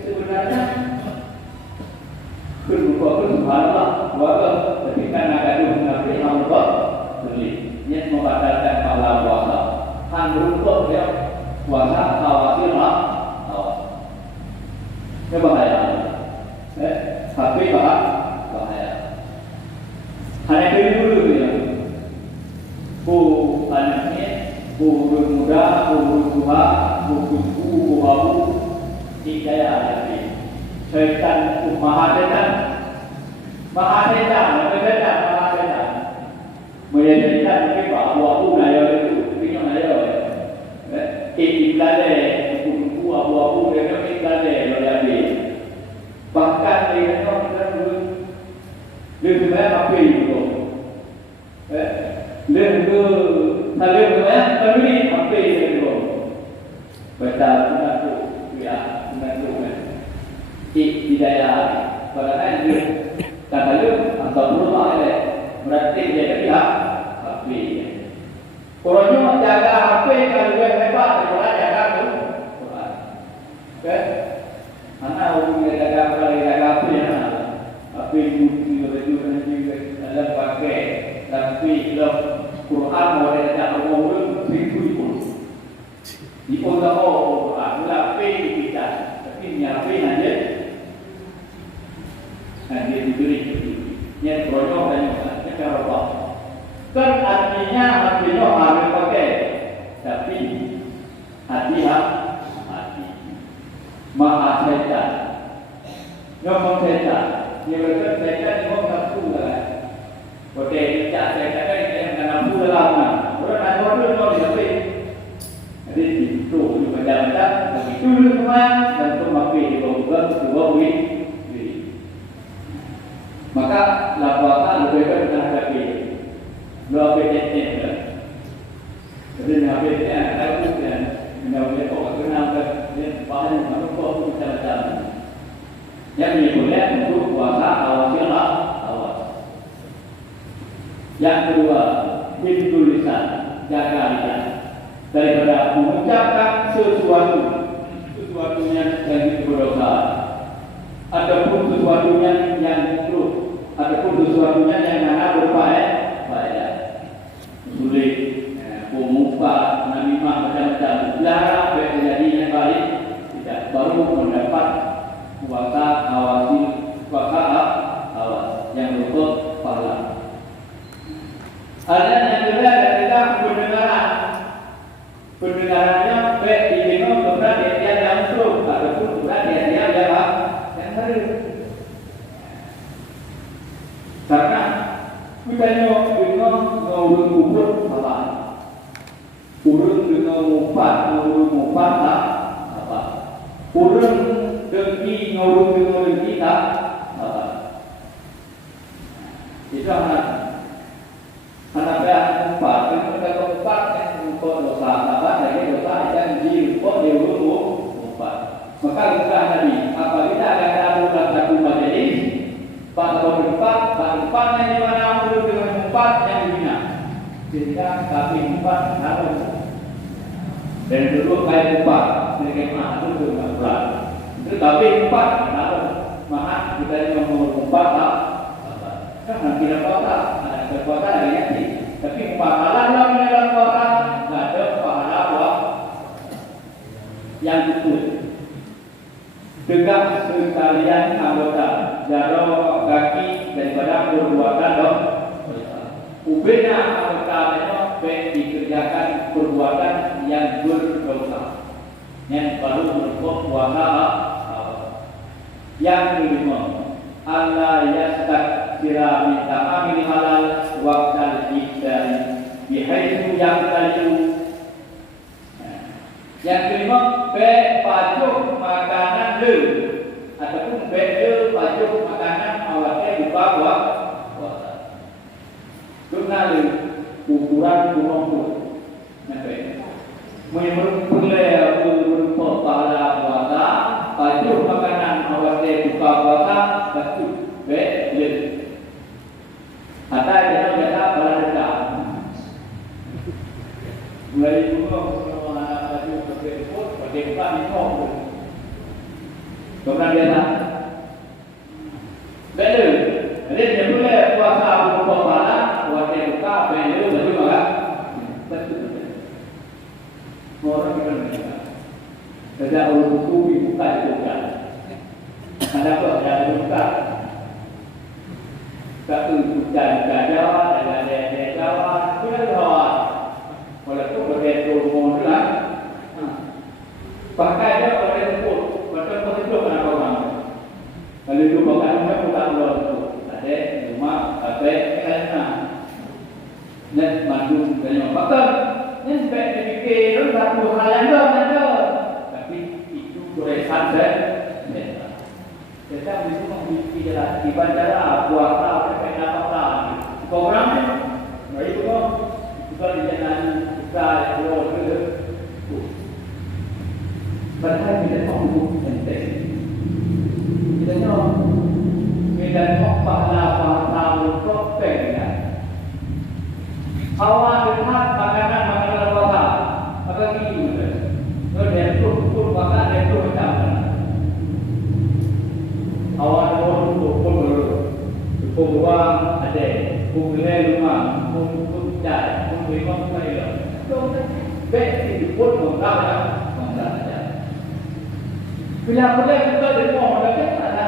Berbuka subhanallah, buat ketika nak gaduh nabi Allah beli, niat membatalkan pahala puasa. Han berbuka dia puasa khawatir lah, ini bahaya. Tapi bahaya. Hanya dulu ya. Anaknya, muda, tua, kuku, babu, tidak ada. Syaitan, maha setan, menjadi setan mungkin abu-abu naya itu, pinjam naya. Iblale, kuku abu-abu dia iblale lagi. Bahkan dia kita dulu, dia sebenarnya apa itu? Dia itu, kalau dia tapi apa itu? Baca mengaku, ya mengaku. Hidayah pada hari kata lu atau rumah ini berarti dia pihak HP. Orangnya jaga HP kalau dia hebat, orang jaga tu. Okay? Anak orang jaga HP ya. HP itu ada pakai tapi kalau Quran boleh jaga umur ribu. Di kota Quran kita tapi nyapi aja. Dia diberi yang beronyok dan cara apa? Kan artinya harus pakai, tapi hati maha setan, nyomong setan, dia berkata setan nyomong nafsu lah. Pakai cak setan yang nafsu dalam orang orang tidak jadi itu juga dalam begitu semua dan pemakai dua win. Maka laporan lebih baik kita hadapi dua PNN. Jadi nampaknya aku dan nampaknya kok kenapa dia bahan manusia macam-macam. Yang ini boleh untuk puasa awasilah awas. Yang kedua, pintu lisan jaga lisan daripada mengucapkan sesuatu yang berdosa ataupun sesuatunya yang buruk. Ataupun sesuatunya yang mana berfaedah, sulit, pemuka, namimah macam-macam, larang terjadi yang balik, tidak baru mendapat puasa awas yang berupa pahala. Ada yang kedua adalah pendengarannya baik didengar kepada dia yang buruk ataupun kepada dia yang baru. Karena kita dengan ngurung kubur apa? Urung dengan mufat apa? Urung dengki ngurung dengan dengki tak apa? Itu anak mufat. Kalau kita mufat yang mufat dosa apa? Jadi dosa yang mufat dia mufat. Maka kita Nabi apabila ada dalam satu majelis Pak yang di mana urut dengan empat yang dibina, sehingga kami empat harus dan dulu kayak empat mereka itu dengan berat. Tetapi empat harus maaf kita yang mau empat kan tidak apa ada kekuatan ada yang tapi pahala dalam orang ada pahala yang betul. Tegak sekalian anggota jaro kaki daripada perbuatan dosa. Ubena anggota itu dikerjakan perbuatan yang berdosa. Yang baru berbuat puasa. Yang kelima, Allah yastakbira minta amin halal wakal ikhdan bihaitu yang tadi. Yang kelima, pajuk makanan le ataupun pajuk makanan awalnya buka puasa. Guna le ukuran kurang nampak. Menurut pulai berupa pahala puasa, pajuk makanan awalnya buka puasa pajuk le. Ada yang ada pada dekat. Mulai dulu Kemudian dia tak Benda. Jadi dia boleh puasa berbuka malam, puasa buka, benda baju makan. Betul. Orang kita ni. Kerja orang buku dibuka juga. Ada apa? Ada buka. Satu bukan Jawa, ada Jawa, sudah Jawa. Walaupun berbeza umur lah. Pakai dia pada sebut, pada positif kenapa orang? Kalau itu bukan orang bukan orang itu. Ada rumah, ada kerana net maju dengan bakar. Ini sebab dipikir satu hal yang ada. Tapi itu goresan saya. Kita mesti memiliki jalan di bandara, puasa, sampai apa-apa. Program ni, baik tu, kita di jalan besar, keluar ke. Padahal kita mampu penting. Kita nak kita pahala untuk pengen. Awak lihat makanan apa? Apa gitu? Dia pun makan dia pun macam. Awak pun uang ada, beli rumah, pun cari, pun beli rumah saya. Baik itu pun mengapa? Bila boleh kita demo, dah ada.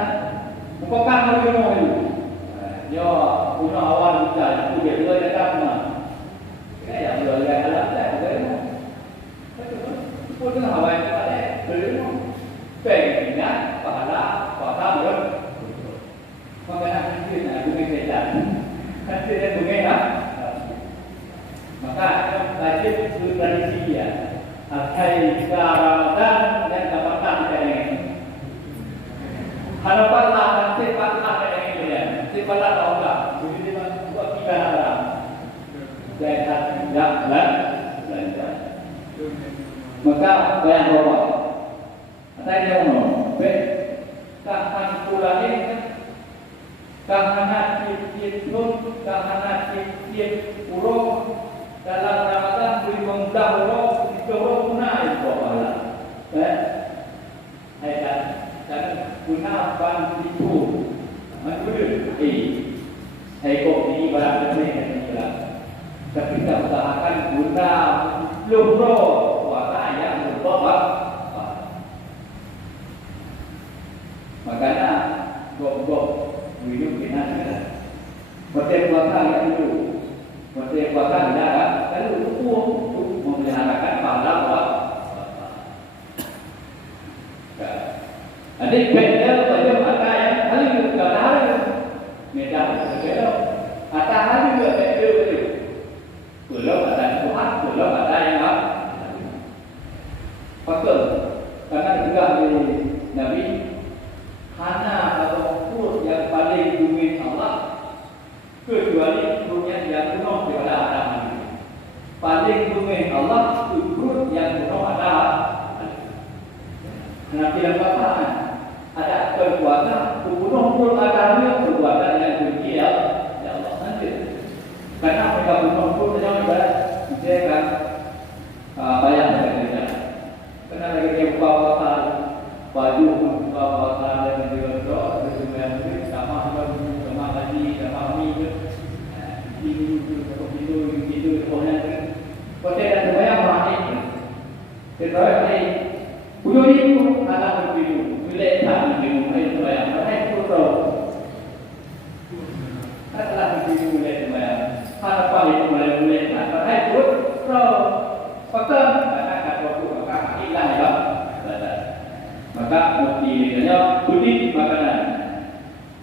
Muka kan lebih mau itu. Ya, punya awal kita, itu dia dua datang mana? Kita yang dua yang dalam dah, betul? Pun dengan awal kita ada, belum. Pengennya pahala, pahala belum. Maka nanti nak bumi kerja, nanti dia bumi lah. Maka wajib tradisi dia. Akhir Ramadan dan dapatkan dari harapanlah nanti patah dari dia. Sifatlah Allah. Jadi buat kita ada. Jangan jangan. Maka bayang bawa. Tanya orang, kahan pulangin, kahanat cip nun, kahanat cip pulau dalam Ramadan beri memudah pulau, dicorong punai bawa. Dan guna ban itu, maksudnya, kok ini barang ini kan tidak. Tapi kita usahakan guna lumroh puasa yang berbobot. Makanya gok hidup kita tidak. Mesti puasa yang dulu, mesti puasa tidak kan? Kalau itu memeliharakan pahala puasa. Adik benda baju ada yang hari juga ada. Medan berbeda. Ada hari juga berbeda. Belum ada Tuhan, belum ada yang apa. Betul. Karena juga Nabi hana atau kurus yang paling bumi Allah kecuali kurus yang penuh kepada Adam. Paling bumi Allah kurus yang penuh ada. Karena tidak apa-apa. Ada perbuatan penuh Adam perbuatan yang benci ya Allah nanti. Karena mereka penuh yang ibarat dia kan bayang mereka. Karena mereka buka baju puasa dan juga doa dengan sama lagi sama ini itu pokoknya dan semuanya mati tetapi ini ujung itu anak berbinu boleh tak berbinu itu yang mereka itu setelah berbinu boleh semuanya apa itu boleh mereka itu faktor akan waktu akan hilang ya. Maka mestinya budi makanan.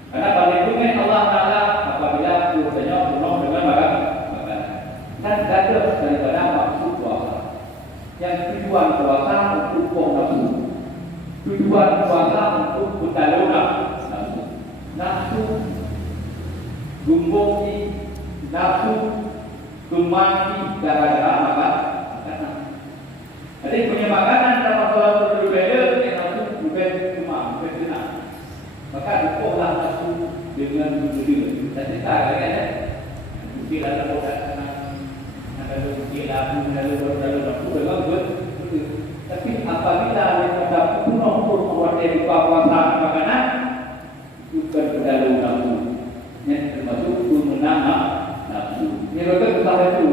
Karena paling penting Allah Taala apabila puasanya penuh dengan makanan. Dan ada daripada maksud puasa. Yang tujuan puasa untuk buang nafsu. Tujuan puasa untuk bertaluna nafsu. Nafsu gumboki, nafsu kemati gara-gara makan. Jadi punya makanan dalam kalau berbeda bukan cuma benar. Maka dipotong nafsu dengan budi. Dan kita kan budi dalam otak ada budi dalam nafsu bagus. Tapi apabila kita penuh puasa makanan bukan berdalam nafsu. Yang termasuk itu menang nafsu. Ini betul salah itu.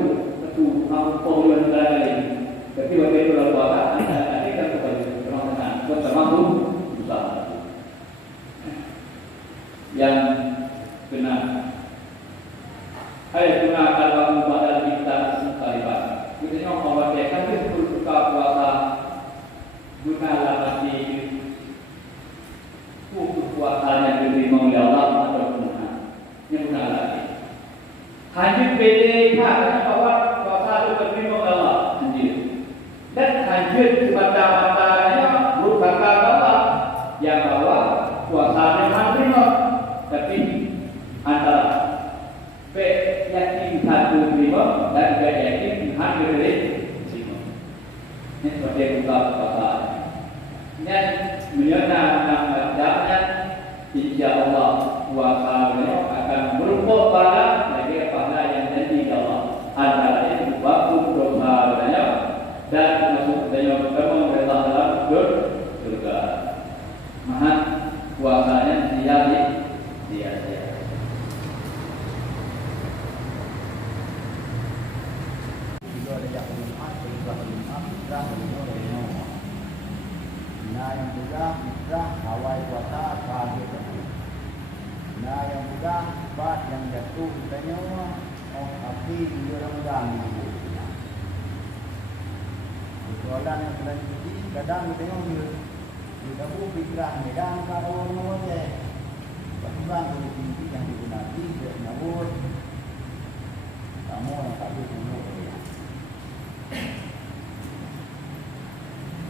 Itu mampu yang lain. Tapi waktu itu lalu apa? Nanti kan kepada orang tenang. Termasuk usaha. Yang kena. Hai kena kalau pada kita sekalian. Kita yang membacakan itu buka puasa. Guna lagi puasa yang diterima oleh Allah atau guna. Yang guna lagi. Hanya beda cara bahwa puasa itu diterima oleh Allah sendiri. Dan hanya semata-matanya bukan Allah yang bahwa puasa yang diterima, tapi antara yakin satu terima dan juga yakin Tuhan beri terima. Ini seperti buka puasa. Ini menyatakan namanya insya Allah puasa beliau akan berupa pada lagi pada yang janji Allah. Antara itu waktu dosa beliau dan masuk beliau bertemu dengan Allah dalam surga. Maha puasanya sia-sia. Nah yang mudah awal puasa pagi tadi. Nah yang mudah bat yang jatuh tanya api di Ramadan itu. Soalan yang selanjutnya kadang tengok di dapur pikiran medan kalau mau je. Bagaimana solusi yang digunakan untuk ngabur kamu yang tadi dulu ya.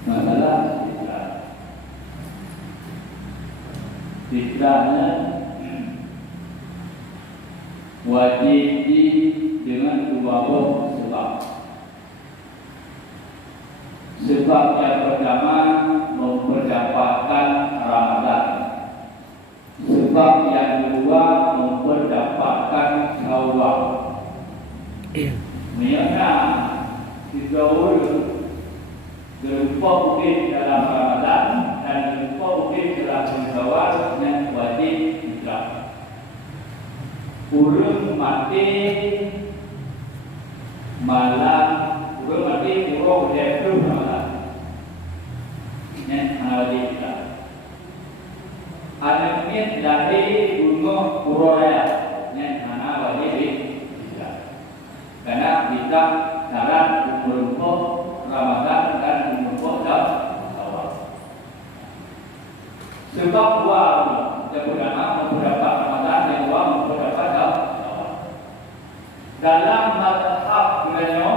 Masalah fitrahnya wajib dengan dua sebab. Sebab yang pertama memperdapatkan Ramadan. Sebab yang kedua memperdapatkan Syawal. Mereka Syawal berupa mungkin dalam Ramadan dan berupa mungkin dalam Syawal yang wajib fitrah. Urung mati malam, urung mati urung jatuh malam. Yang wajib fitrah. Ada niat dari gunung Puroraya yang wajib fitrah. Karena kita syarat berupa Ramadan dan berupa Syawal. Sebab dua yang pertama memperdapat Ramadan, yang kedua memperdapat Syawal. Dalam mazhab beliau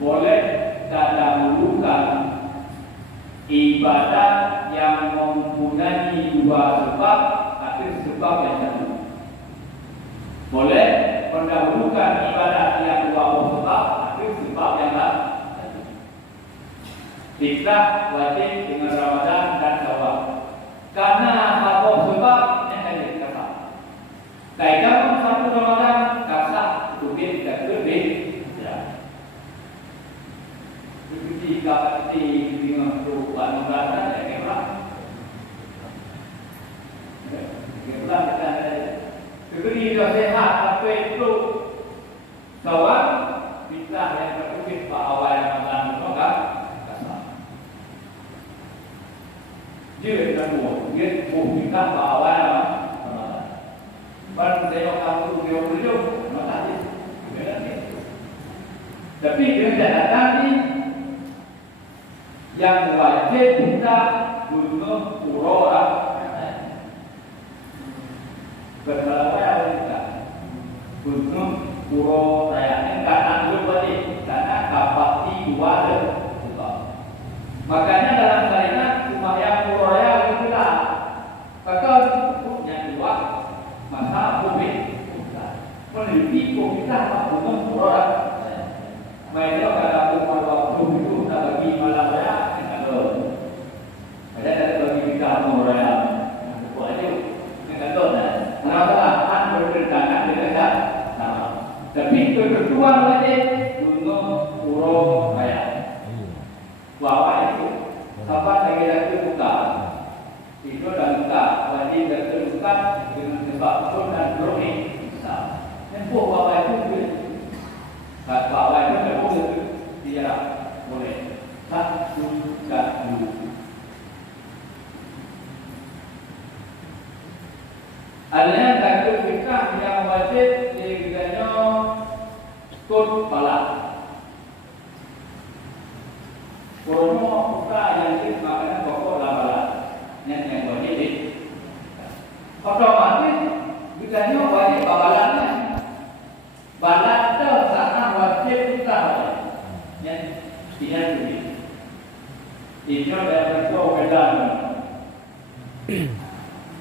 boleh didahulukan ibadat yang mempunyai dua sebab atas sebab yang satu. Boleh mendahulukan ibadat yang dua sebab atas sebab yang satu. Fitrah wajib dengan Ramadan dan Syawal. Karena apa sebab yang ada di kasar. Kaidah satu Ramadan kasar kubit dan kubit. Ya. Kubit kapati dengan perubahan Ramadan dan kemah. Kemah kita kubit itu sehat sampai itu Syawal. Fitrah yang terkubit pada awal Ramadan itu kan. Dia dan dia kita bawa Ramadan. Baru saya kamu dia beliau Ramadan. Tapi dengan tadi yang wajib kita gunung Purora. Berapa kita gunung Purora yang karena berarti karena kapati dua makanya dalam kalimat sembahyang Puroraya itulah maka yang dua masa publik meneliti kita gunung Puroraya. Mereka kata waktu itu tak bagi malam raya kalau ada bagi kita Puroraya buat itu kata kenapa kan bertentangan dengan sama. Tapi kedua lagi gunung Puroraya. Bawa itu, sahabat lagi buka, itu dan buka, wajib dan dekat dengan sebab pun dan kronik. Dan buah bawai pun boleh. Bawai pun tak boleh dijarah. Boleh. Satu dan dua. Adanya takut fikah yang wajib diganya kod balak. Krono buka yang itu makanan pokok balak. Yang wajib. Otomatis diganya wajib bawalannya. Balak itu sangat wajib kita. Yang tidak boleh. Ini adalah bentuk kebenaran.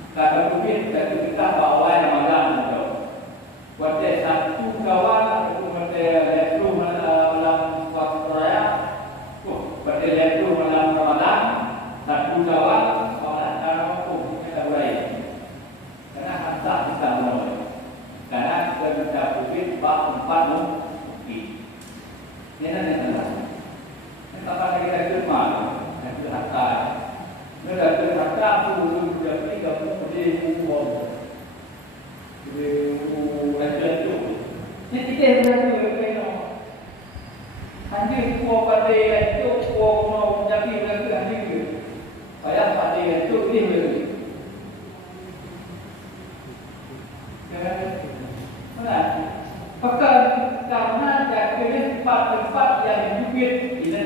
Kata mungkin kita bawa Ramadan itu. Wajib satu kawan, kemudian itu malam waktu raya, kemudian itu malam Ramadan, satu kawan, kawan kalau kita mulai. Karena hantar kita mulai. Karena kita mungkin bab 4 mungkin. Ini adalah. Ini apa kita terima? Kita hantar. Mereka berkata aku sudah tiga puluh itu. Ini tiga berapa? Hanya kuah pada itu kuah mau jadi berapa hanya. Saya pada itu ini. Mana? Pakai karena jadinya tempat yang bukit ini.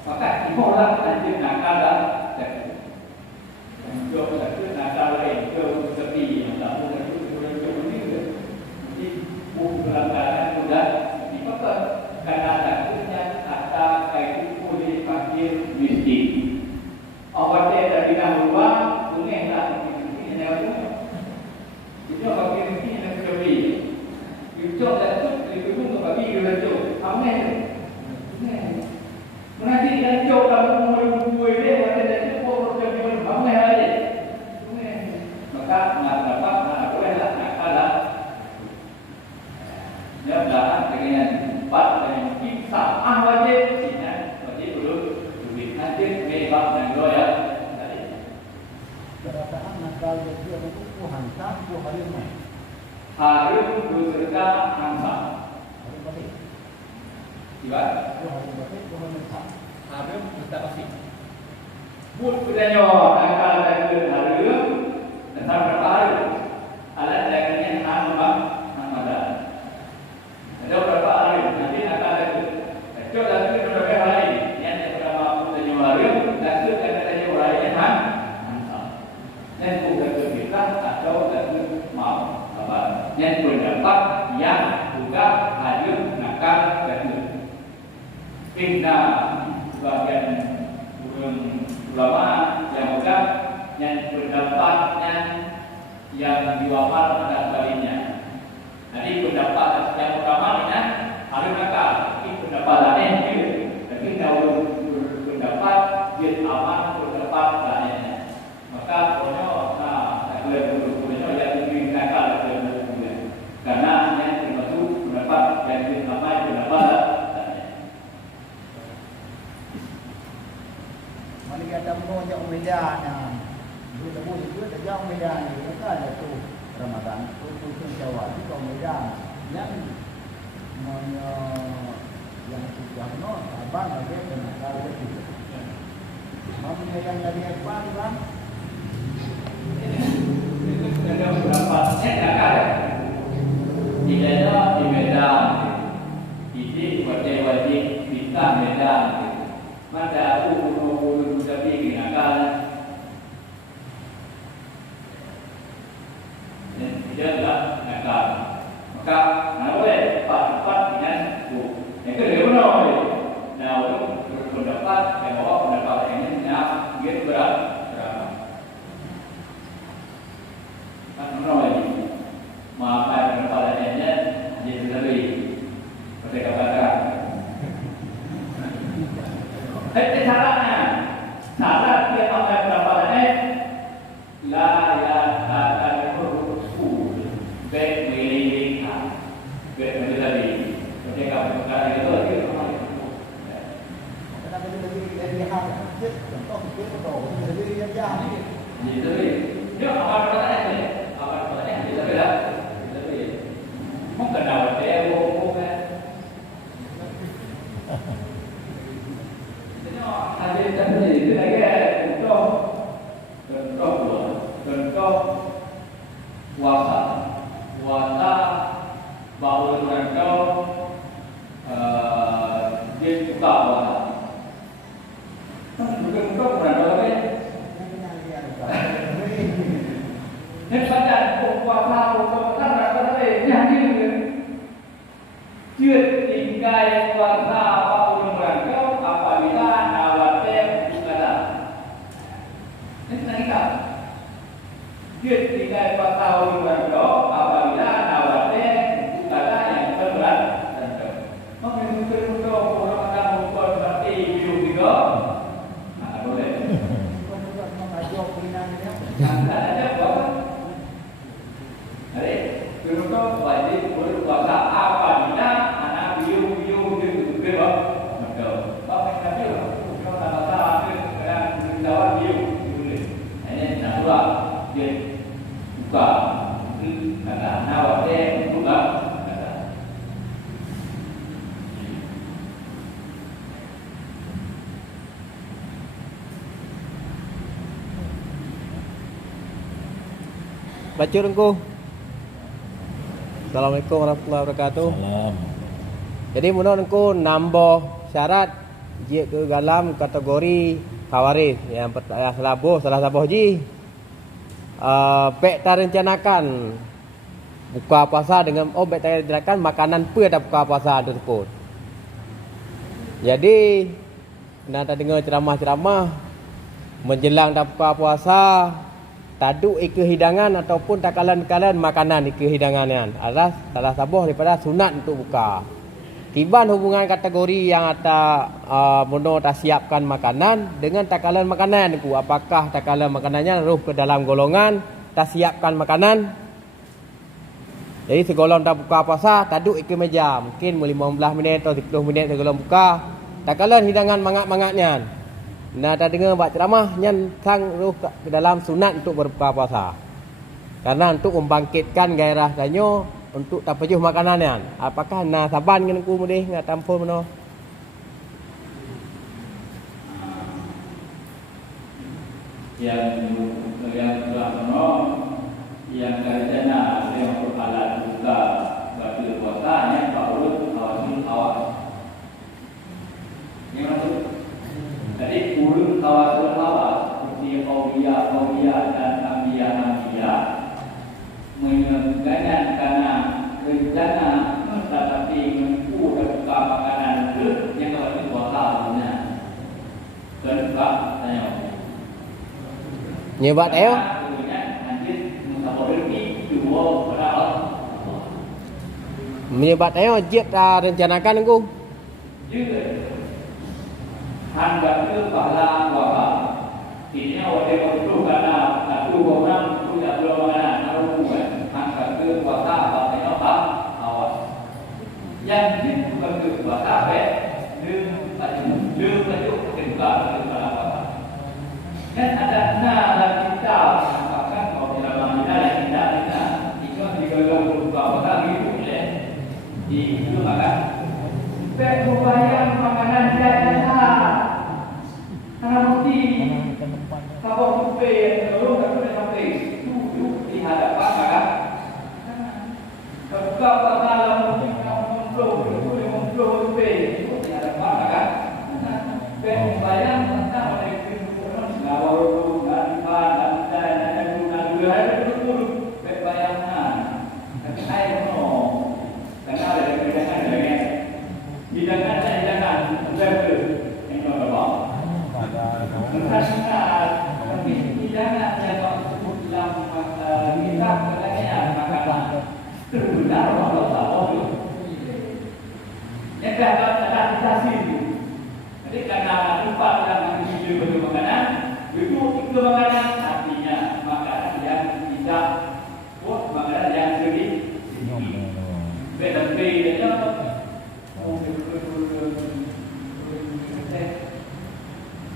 Maka ibu orang hanya nakal dan jauh dari nakal lain jauh sepi yang tak boleh itu jadi buku pelanggaran sudah dipakai karena takutnya kata kayak boleh panggil mistik. Awalnya dari dahulu bunyi lah ini apa? Itu bagi mistik yang sepi. Itu dah itu untuk bagi itu apa ni? Nanti yang jauh dalam umur dia ada yang cukup berjaya bangun hari. Maka dapat boleh lah ada. Dia dah dengan 4 dan kita wajib sini wajib dulu duit nanti bebas dan doya tadi. Perasaan nakal dia itu hantar hari ini. Hari beserta hamsa. Hari berapa? Tiba. Hari kita pasti. Buat kerjanya nakal dan hari dan berapa hari. Alat dagingnya Ramadan. Ada berapa hari nanti nakal itu. Coba lagi berapa hari yang pertama kerjanya hari dan kerjanya hari yang Hamsa. Dan bukan kita atau mau apa? Yang pendapat yang juga hadir nakal dan pindah sebagian ulama yang juga yang pendapatnya yang diwafat pada kalinya. Jadi pendapat yang utamanya harus nakal. Ini pendapat lain juga. Tapi kalau pendapat dia aman pendapat lainnya. Maka punya yang lebih nakal karena yang termasuk pendapat yang aman pendapat. Kita menunjuk medan, kita boleh juga jauh medan. Kita ada tu Ramadan, tu Syawal, tu medan yang yang sudah abang ada dengan kalau itu. Mami medan dari apa bang? Ada beberapa nakal. Di medan, ini wajib kita medan. Mada aku tapi nakal. Tidaklah nakal. Maka boleh empat dengan yang kedua nah untuk pendapat yang bawa pendapat ini dia berapa? Kan lagi. Maaf pendapat lainnya jadi lebih mereka kata. Syarat dia pakai pendapat la ya akan berusul baik miliknya baik menjadi ketika perkara itu dia memang Kenapa dia lihat contoh dia betul dia lihat jadi dia apa Contoh wajib berpuasa apabila anak biu-biu gitu loh. Betul. Apa yang biu? Kalau tak masalah ada jawab biu boleh. Ini natural. Dia buka. Karena nawar dia buka. Baca rengku. Assalamualaikum warahmatullahi wabarakatuh. Salam. Jadi menurut rengku nambah syarat je ke dalam kategori kawaris yang salah sabuh ji. Pek tak rencanakan buka puasa dengan pek tak rencanakan makanan pe ada buka puasa tersebut. Jadi nak dengar ceramah-ceramah menjelang dah buka puasa taduk ike hidangan ataupun takalan-takalan makanan ike hidangan adalah salah sabuh daripada sunat untuk buka. Kiban hubungan kategori yang ada mono tak siapkan makanan dengan takalan makanan ku. Apakah takalan makanannya ruh ke dalam golongan tak siapkan makanan? Jadi segolong dah buka puasa taduk ike meja. Mungkin 15 minit atau 30 minit segolong buka. Takalan hidangan mangat-mangatnya. Nah, tak dengar buat ceramah yang sang ruh ke dalam sunat untuk berbuka puasa. Karena untuk membangkitkan gairah danyo untuk tak pejuh makanannya. Apakah na saban dengan ku mudih ngat tampul meno? Yang yang kerjanya yang berhalat buka bagi puasa yang baru awas. Yang maksud jadi urut kawasan seperti Aulia dan Ambia menyenangkan karena rencana tetapi menku dan buka makanan itu yang kalau puasa punya terbuka tanya Nyebat ayo. Menyebat ayo jep ta rencanakan ku. Hanggap itu pahala puasa. Ini awal itu karena satu orang tidak belum mana tahu bukan. Hanggap itu puasa apa ini apa awas. Yang itu bukan itu puasa dia baju kedua puasa. Dan ada kita akan kalau tidak mengira kita itu digolong buka puasa gitu boleh. Itu maka berupaya makanan biasa. Karena mesti kalau kupe kalau tak sampai duduk di hadapan maka kalau dalam mungkin ngobrol kupe di hadapan maka berupaya tentang mereka ngawal dan berbayangkan tapi saya no karena ada hidangan berbe yang berbau tapi hidangan yang disebut dalam kitab katanya makanan terbenar Allah tahu yang ada dikasih jadi karena lupa dalam hidup makanan itu makanan artinya makanan yang tidak makanan yang sedih beda bedanya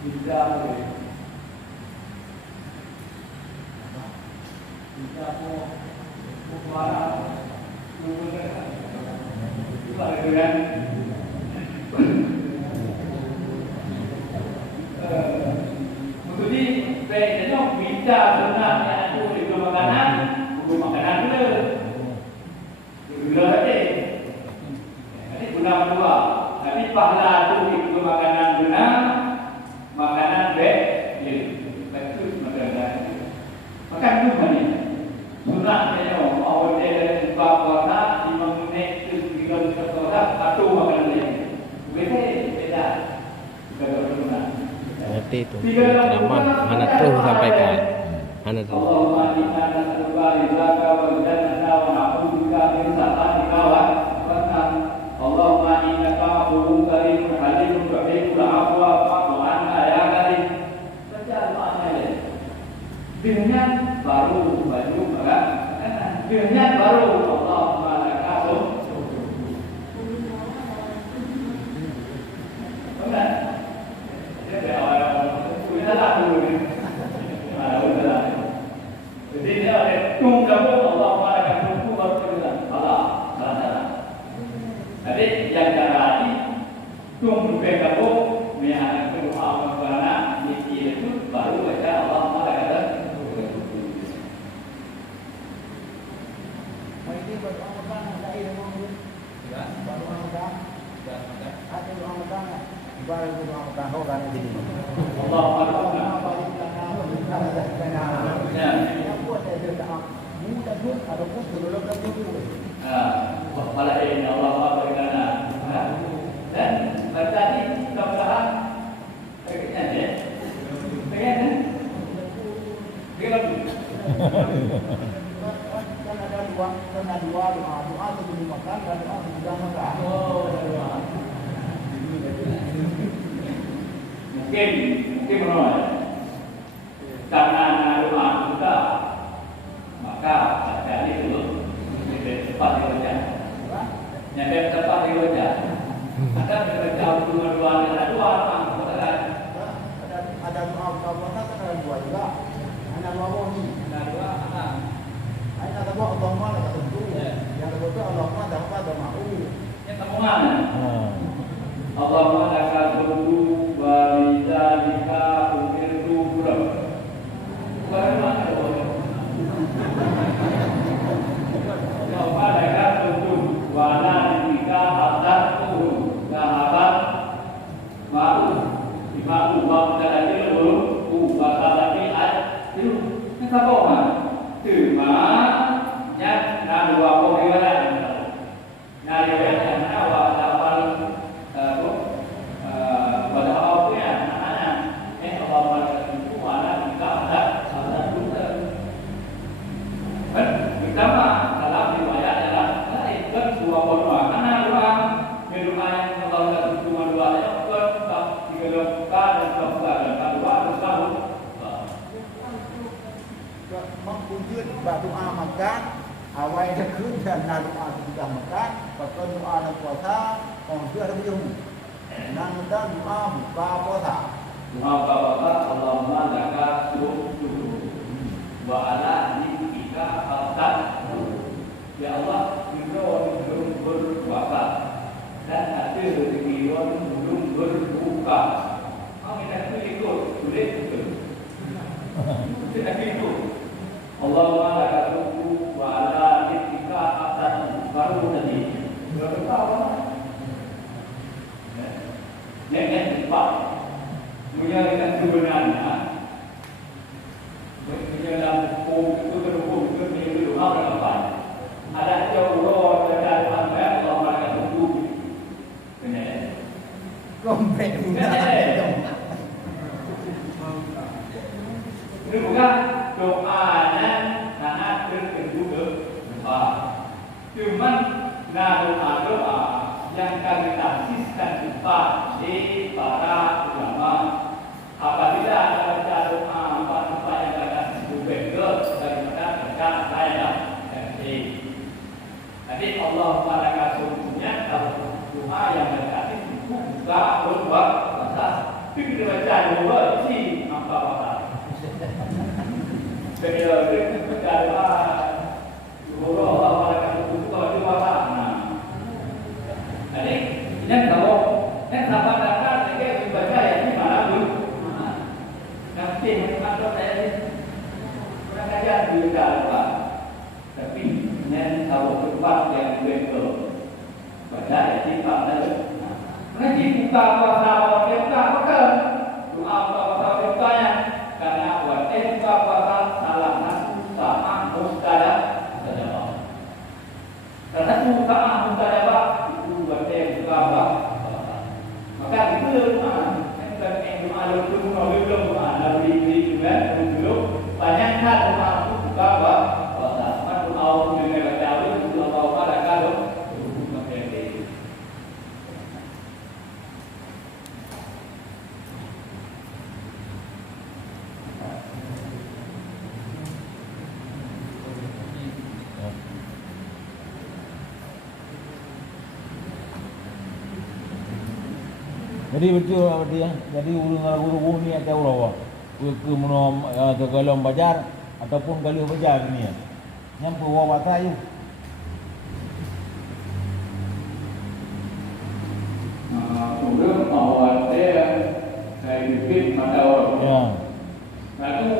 tidak jadi bedanya bisa sebenarnya itu makanan dulu aja. Ini guna kedua. Tapi pahala itu makanan guna makanan betul makanan. Makan dulu ni. Sunatnya awal dia buka puasa 5 menit itu 3 menit puasa satu makanan lain. Beda. Bagaimana? Nanti itu ceramah anak terus sampaikan. Anak terus. Allahumma inna nas'aluka rizqaka wal jannata wa na'udzubika min sakhatika wa Allahumma innaka afuwwun karimun halimun tuhibbul afwa fa'fu 'anna ya karim. Baca doanya ya. Dengan baru baju maka dengan niat baru Allahumma lakasum. Benar? Jadi orang kita tak dulu ni. Udah. Jadi dia ada tung kamu Allahumma lakasum baru kita. Allah, salah. Jadi yang cara ini tung bukan kamu menyatakan doa kepada Niki itu baru baca Allahumma lakasum. Ini berdoa Ramadan ada ilmu ni. Ya, berdoa Ramadan. Ya, ada doa Ramadan. Ibarat doa Ramadan kau kan di sini. Allahumma Ya. Yang buat saya doa. Mudah pun ada pun sebelum kamu tu. Wala inna Allah berikan. Dan tadi kita bahas pengen ya. Pengen. Bila kan ada dua doa sebelum makan dan doa sesudah makan. Oh, doa. Mungkin menolak. Karena doa kita maka jadi dulu cepat dibaca. Nyampe cepat dibaca. Ada dibaca dua ada doa ada doa puasa kan ada dua juga. Ada doa ni. Ada doa apa? Ada doa Allahumma la tentu. Yang kedua Allahumma dapat doa yang sambungan. Allahumma lakasumtu wa bidzalika umirtu buram. Bagaimana doa? Allahumma lakasumtu wa la bika hadattu sahabat ma'u bima'u wa tadil ulu wa salati itu apa? Cuma nya dua pengiriman. Nah, yang awal awal pada awalnya anak awal itu mana kita ada juga. Kan pertama dalam riwayat adalah ikut dua orang anak dua doa yang kalau cuma dua ya ikut tiga doa dan doa dan doa terus tahu. Mengkunjut doa makan awal dah kerja dan doa sudah makan pasal doa dan puasa orang tu ada bujung dan kita doa buka puasa Doa puasa Allahumma lakasumtu wa ala nikika hatat. Ya Allah, kita belum berpuasa dan ada rezeki belum berbuka. Kami nak ikut sulit betul. Kita ikut. Allahumma lakasumtu wa ala nikika hatat. Baru tadi. Berapa tahun? Yang cepat menyatakan sebenarnya dalam hukum itu berhukum itu menjadi doa berapa? Ada jauh dari apa Allah mereka tunggu. Benar. komplek Itu bukan doanya karena berkedua doa. Cuman doa yang kami taksiskan kita di para ulama. Apabila ada baca doa apa yang ada berbeda daripada baca saya jadi Allah lakasumtunya kalau doa yang berkati itu buka berbuat puasa. Tapi kita baca dua isi apa puasa. Bila kita baca doa Allah lakasumtu kalau puasa. Jadi yang kalau yang sahabat datang mereka membaca yang ini mana pun nanti atau saya kurang ajar juga Pak. Tapi yang kalau tempat yang betul baca yang ini Pak ada. Nanti buka puasa kita maka doa puasa kitanya karena buka puasa salah satu sama mustajab saja. Karena buka mustajab maka itu doa yang doa itu doa dari juga dulu banyak hal doa itu buka puasa maka doa dengan baca itu Allah lakasum Jadi betul apa dia? Jadi guru ni atau apa? Ke menom ke galong bajar ataupun galuh bajar ni ya. Yang bawa wata you. Kemudian awal saya bikin mata orang. Ya. Lalu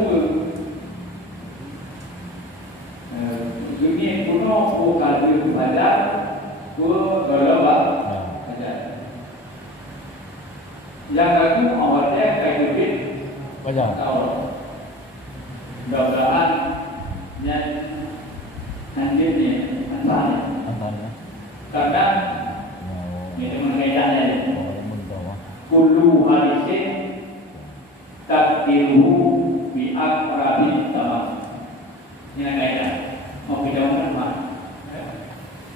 dunia kuno bukan galuh bajar, galong bajar. Yang lagu awalnya kayak bikin Bajar. tahu mudah-mudahan yang nanti ni antara Antara. karena Oh. ini mengenainya Oh, mendawa. kullu hadisin takdiru bi akrabi sama ini kaidah mau bidang apa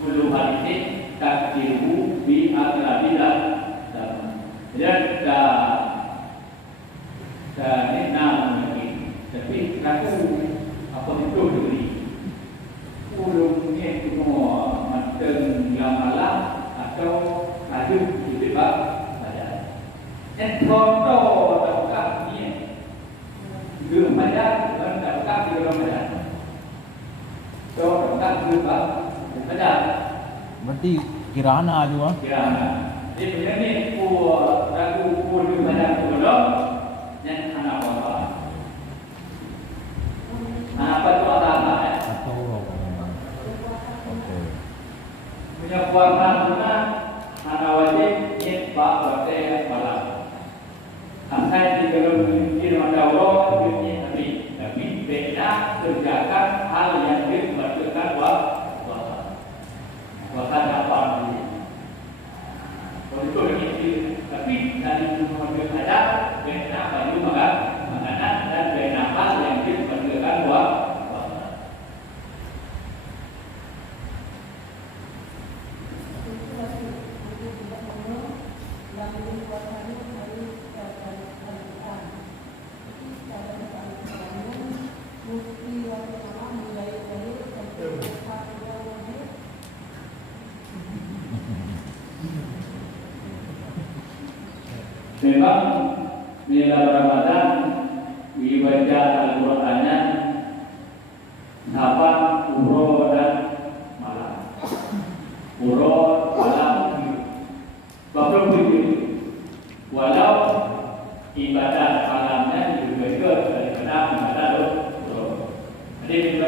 kullu hadisin takdiru bi akrabi sama jadi dan nama lagi tapi aku apa itu diri ulungnya itu mateng yang malam atau laju di bawah ada foto atau kaki belum ada dan kaki belum ada so kaki belum ada Berarti kirana juga. kira jadi begini ragu belum ada belum yang anak apa apa itu apa ya Atau okey. punya kuasa guna anak wajib nyetbak berteh malam asal di dalam mungkin ada Allah dunia tapi beda kerjakan hal yang dibutuhkan kuasa apa ini kalau itu begitu tapi dari model ada beda baju makanan dan beda hal yang dibutuhkan kuasa. Memang di dalam Ramadan dibaca Al-Qur'annya sahabat uro dan malam. Uro malam baru begitu. Walau ibadah malamnya juga daripada ibadah uro. Jadi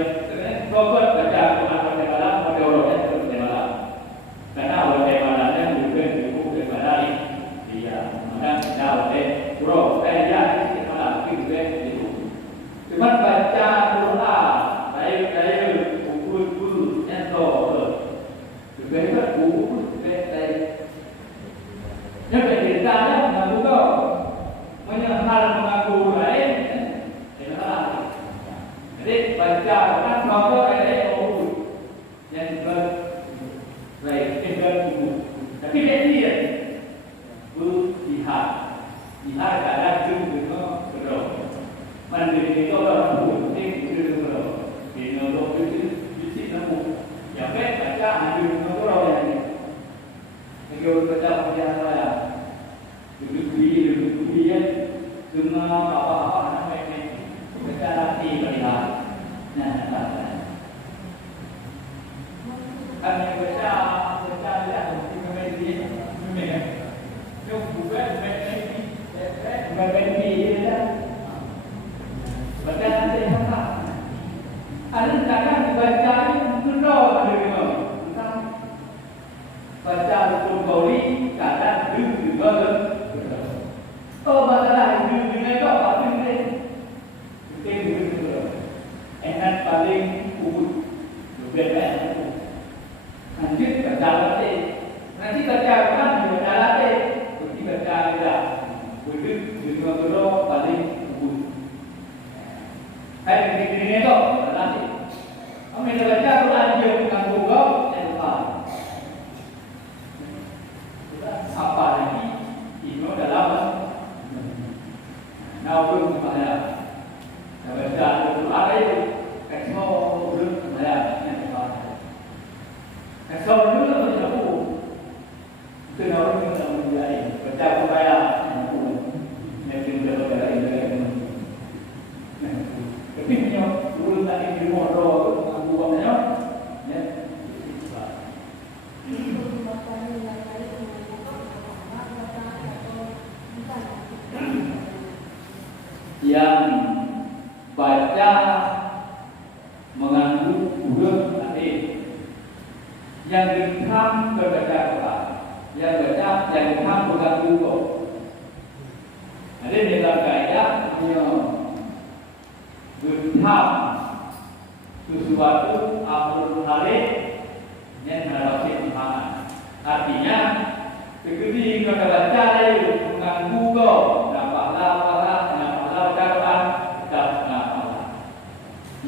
pokok baca Al-Qur'an pada malam pada uronya pada malam. Karena pada malamnya juga cukup daripada dia. Dan jauh bro, saya kita lagi itu. Cuma baca Quran, saya buku yang tu, juga buku saya. Yang berbeda dengan buku, menyahal mengaku lain, jadi baca kan baca ada buku yang baik, buku. Tapi dia lihat keadaan juga berdoa. Mandiri itu orang penting juga berdoa. Di nolok itu bisi namu. Yang baik baca hadir berdoa yang ini. Kalau baca baca saya, duduk dia, semua apa anak baik baca hati melihat. Nah, kami baca lihat mesti dia. Jom buka berbenci dia baca nanti apa ada kadang baca itu doa ada baca Al-Qur'an kadang juga oh masalah juga itu apa penting enak paling kubur berbeda lanjut baca nanti baca kan juga baca baca ada wujud di rumah paling kubur. Hai begini tu, nanti. Kami dah baca Quran dia bukan buku yang apa. Apa lagi? Ini dalam naupun mana? Dah baca Quran itu, kasih belum mana yang apa. Kasih dulu macam apa? Itu naupun yang menjadi baca Quran. yang gentam berbaca Quran, yang gentam berganggu kau. Ada di dalam kaidah gentam sesuatu amrun halal yang harus dipahamkan. Artinya, ketika kita baca itu mengganggu kau, nampaklah ucapan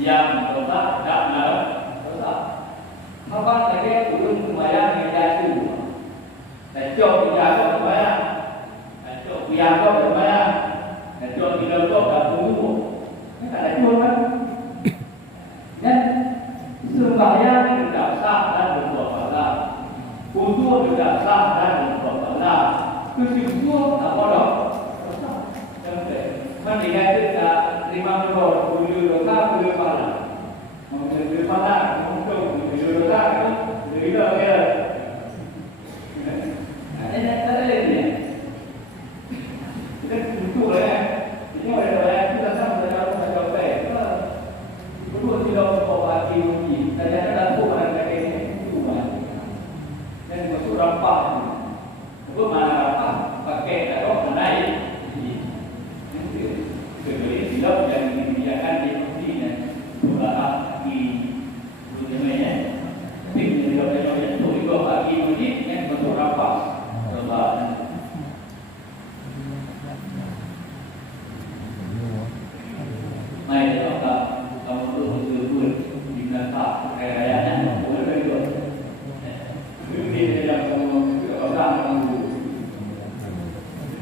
yang dosa tak dosa. Apa lagi ulun sembahyang meja itu, lecok meja itu sembahyang, lecok biang itu sembahyang, lecok tidur itu tak tunggu, tak ada kan? Dan sembahyang tidak sah dan berbuat salah, wudu tidak sah dan berbuat salah, kesimpulan apa dah? Mendingan kita terima berdoa, berdua dosa, berdua pahala. Berdua pahala, berdua dosa, berdua kira. Ini tak ada ni. Kita butuh lah. Ini orang kita sama dengan orang capai. Berdua tidak berbawa hati mungkin. Ternyata tak pun ada kaitan itu. Dan masuk rapat. Itu mana rapat? Pakai atau naik. Silap yang dibiarkan di masjid dan beberapa di dunia tim yang itu juga bagi masjid yang bentuk rapat sebab mai kalau kamu tu betul di belakang kaya-kayanya boleh juga ini yang orang menunggu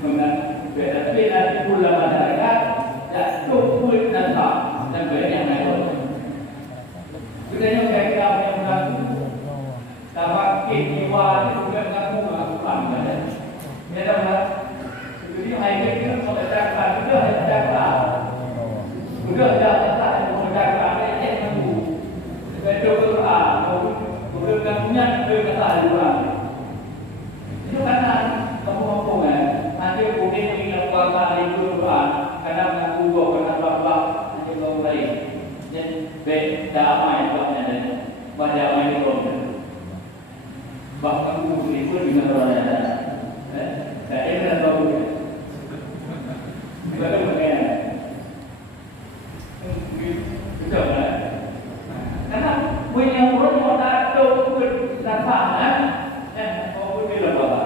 dengan beda-beda pula masyarakat dan kumpul nasab dan banyak lain. Sebenarnya mereka yang mengaku dapat kejiwaan juga mengaku mengakukan badan. Dia dapat jadi ayat itu mengajarkan juga mengajarkan juga mengajarkan mengajarkan ayat itu baca Quran bergabungnya dengan Al-Quran. Itu karena kamu nanti mungkin ingin kuasa Al-Quran. Kadang mengaku gua kena babak nanti kau lain. Jadi damai banyak dan banyak main problem. Bahkan guru itu dengan orang ada. Saya dengan baru. Baru mengenai. Betul tak? Karena punya orang mau tahu bersamaan, kau pun tidak apa.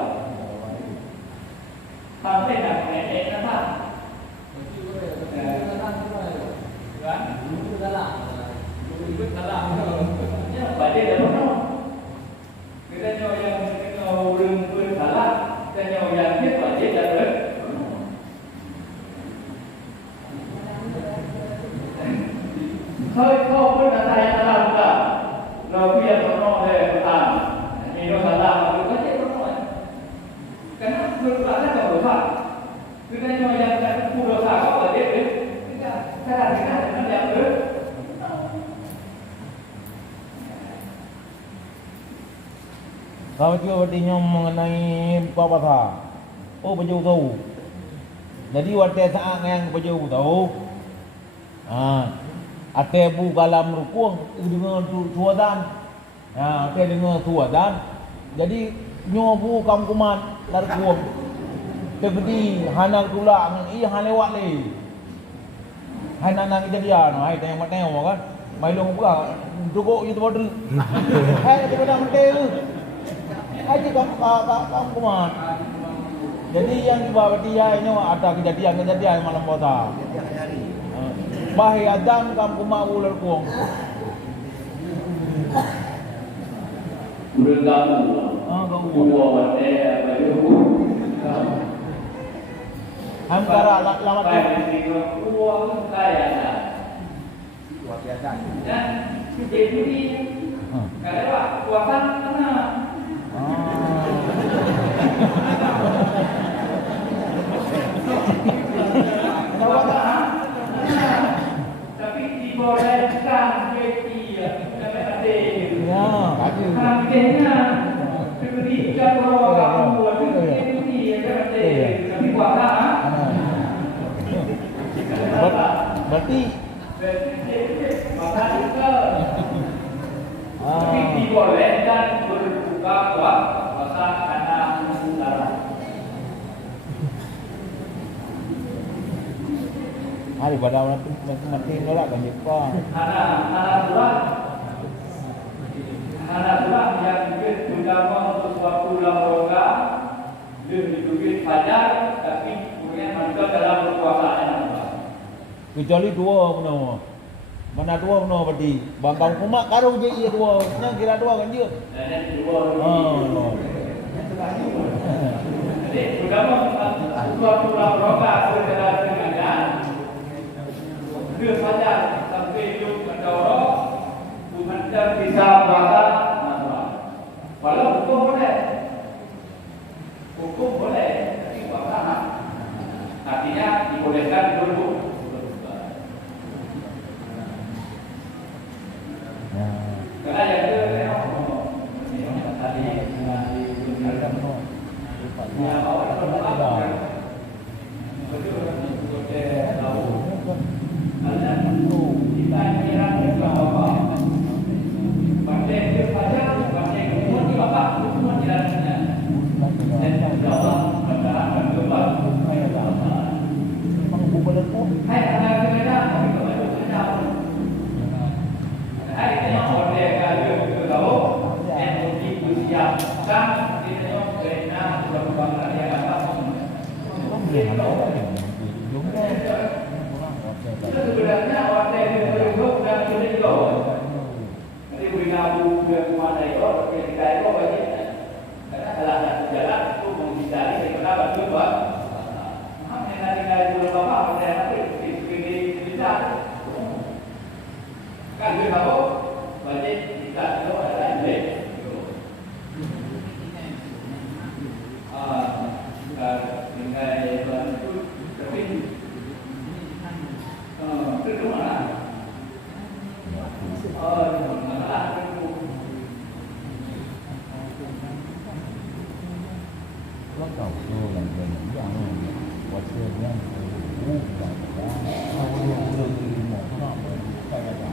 Sampai nak mengenai kata. Baca dah pernah. Kita nyawa yang urung salah, kita nyawa yang kita baca dah pernah. Kau pun dah saya salah juga. Kalau dia pernah saya pesan, ini salah, aku baca pernah. Karena berdosa tak dosa. Kita nyawa yang tak dosa, kau baca pun. Kita dengan yang Kalau dia bertanya mengenai apa sah, oh baju tahu. Jadi waktu saat yang baju tahu, ate bu kalam rukun dengan tuadan, ate dengan tuadan. Jadi nyobu kam kumat dar kuam. Tegedi hanang tulang, iya hanewat le. Hanang kejadian, hai tanya mateng kan. Mailong buka, dugok itu bodol. Hai itu pedang telu. Aja kamu kumat. Jadi yang dibawa dia ini ada kejadian malam kota. Bahaya dan kamu kumat ular kuang. Udah kamu. Gua wate apa itu? Antara lamat uang kaya dah. Luar biasa. Dan jadi kalau kuasa mana? Tapi dibolehkan media ada. Ya, Akhirnya ketika orang kamu media ada. Tapi kuasa. Berarti maka itu tapi dibolehkan berbuka puasa karena darah. Hari pada mati nolak kan Jepang. Anak buah yang mungkin terutama untuk suatu lembaga lebih duit fajar, tapi kemudian masuk dalam berpuasaan. Kecuali dua benar. Mana dua benar berarti. Bang kumak karo je ia dua. Yang kira dua kan dia. Dan dua. Oh. Jadi terutama suatu lembaga secara sengaja dia fajar sampai itu mendorong umat bisa puasa. Walau hukum boleh, tapi puasa artinya dibolehkan dulu. Karena yang itu tadi ya awal betul kita kira bahwa pada itu saja pada itu bapak semua jalannya dan jawab antara kedua hai anak kita kami kembali ke dalam hari ini order kalau tahu yang disiapkan kita kerana berbangun yang apa sebenarnya order itu sudah sudah jadi beribu kemana itu, kita itu bagi karena salah satu jalan itu menghindari daripada batu buat. Mengenai itu bapak, saya nanti ini bisa. Kan dia tahu, bagi kita itu adalah ini. Mengenai itu tapi itu mana? Lo tau tu yang yang wajib yang bukan kalau dia mau nak kayak apa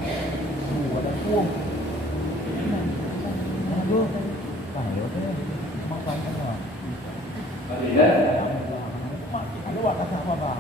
ada kuah ada tahu tu makan apa Balik kan? ada waktu apa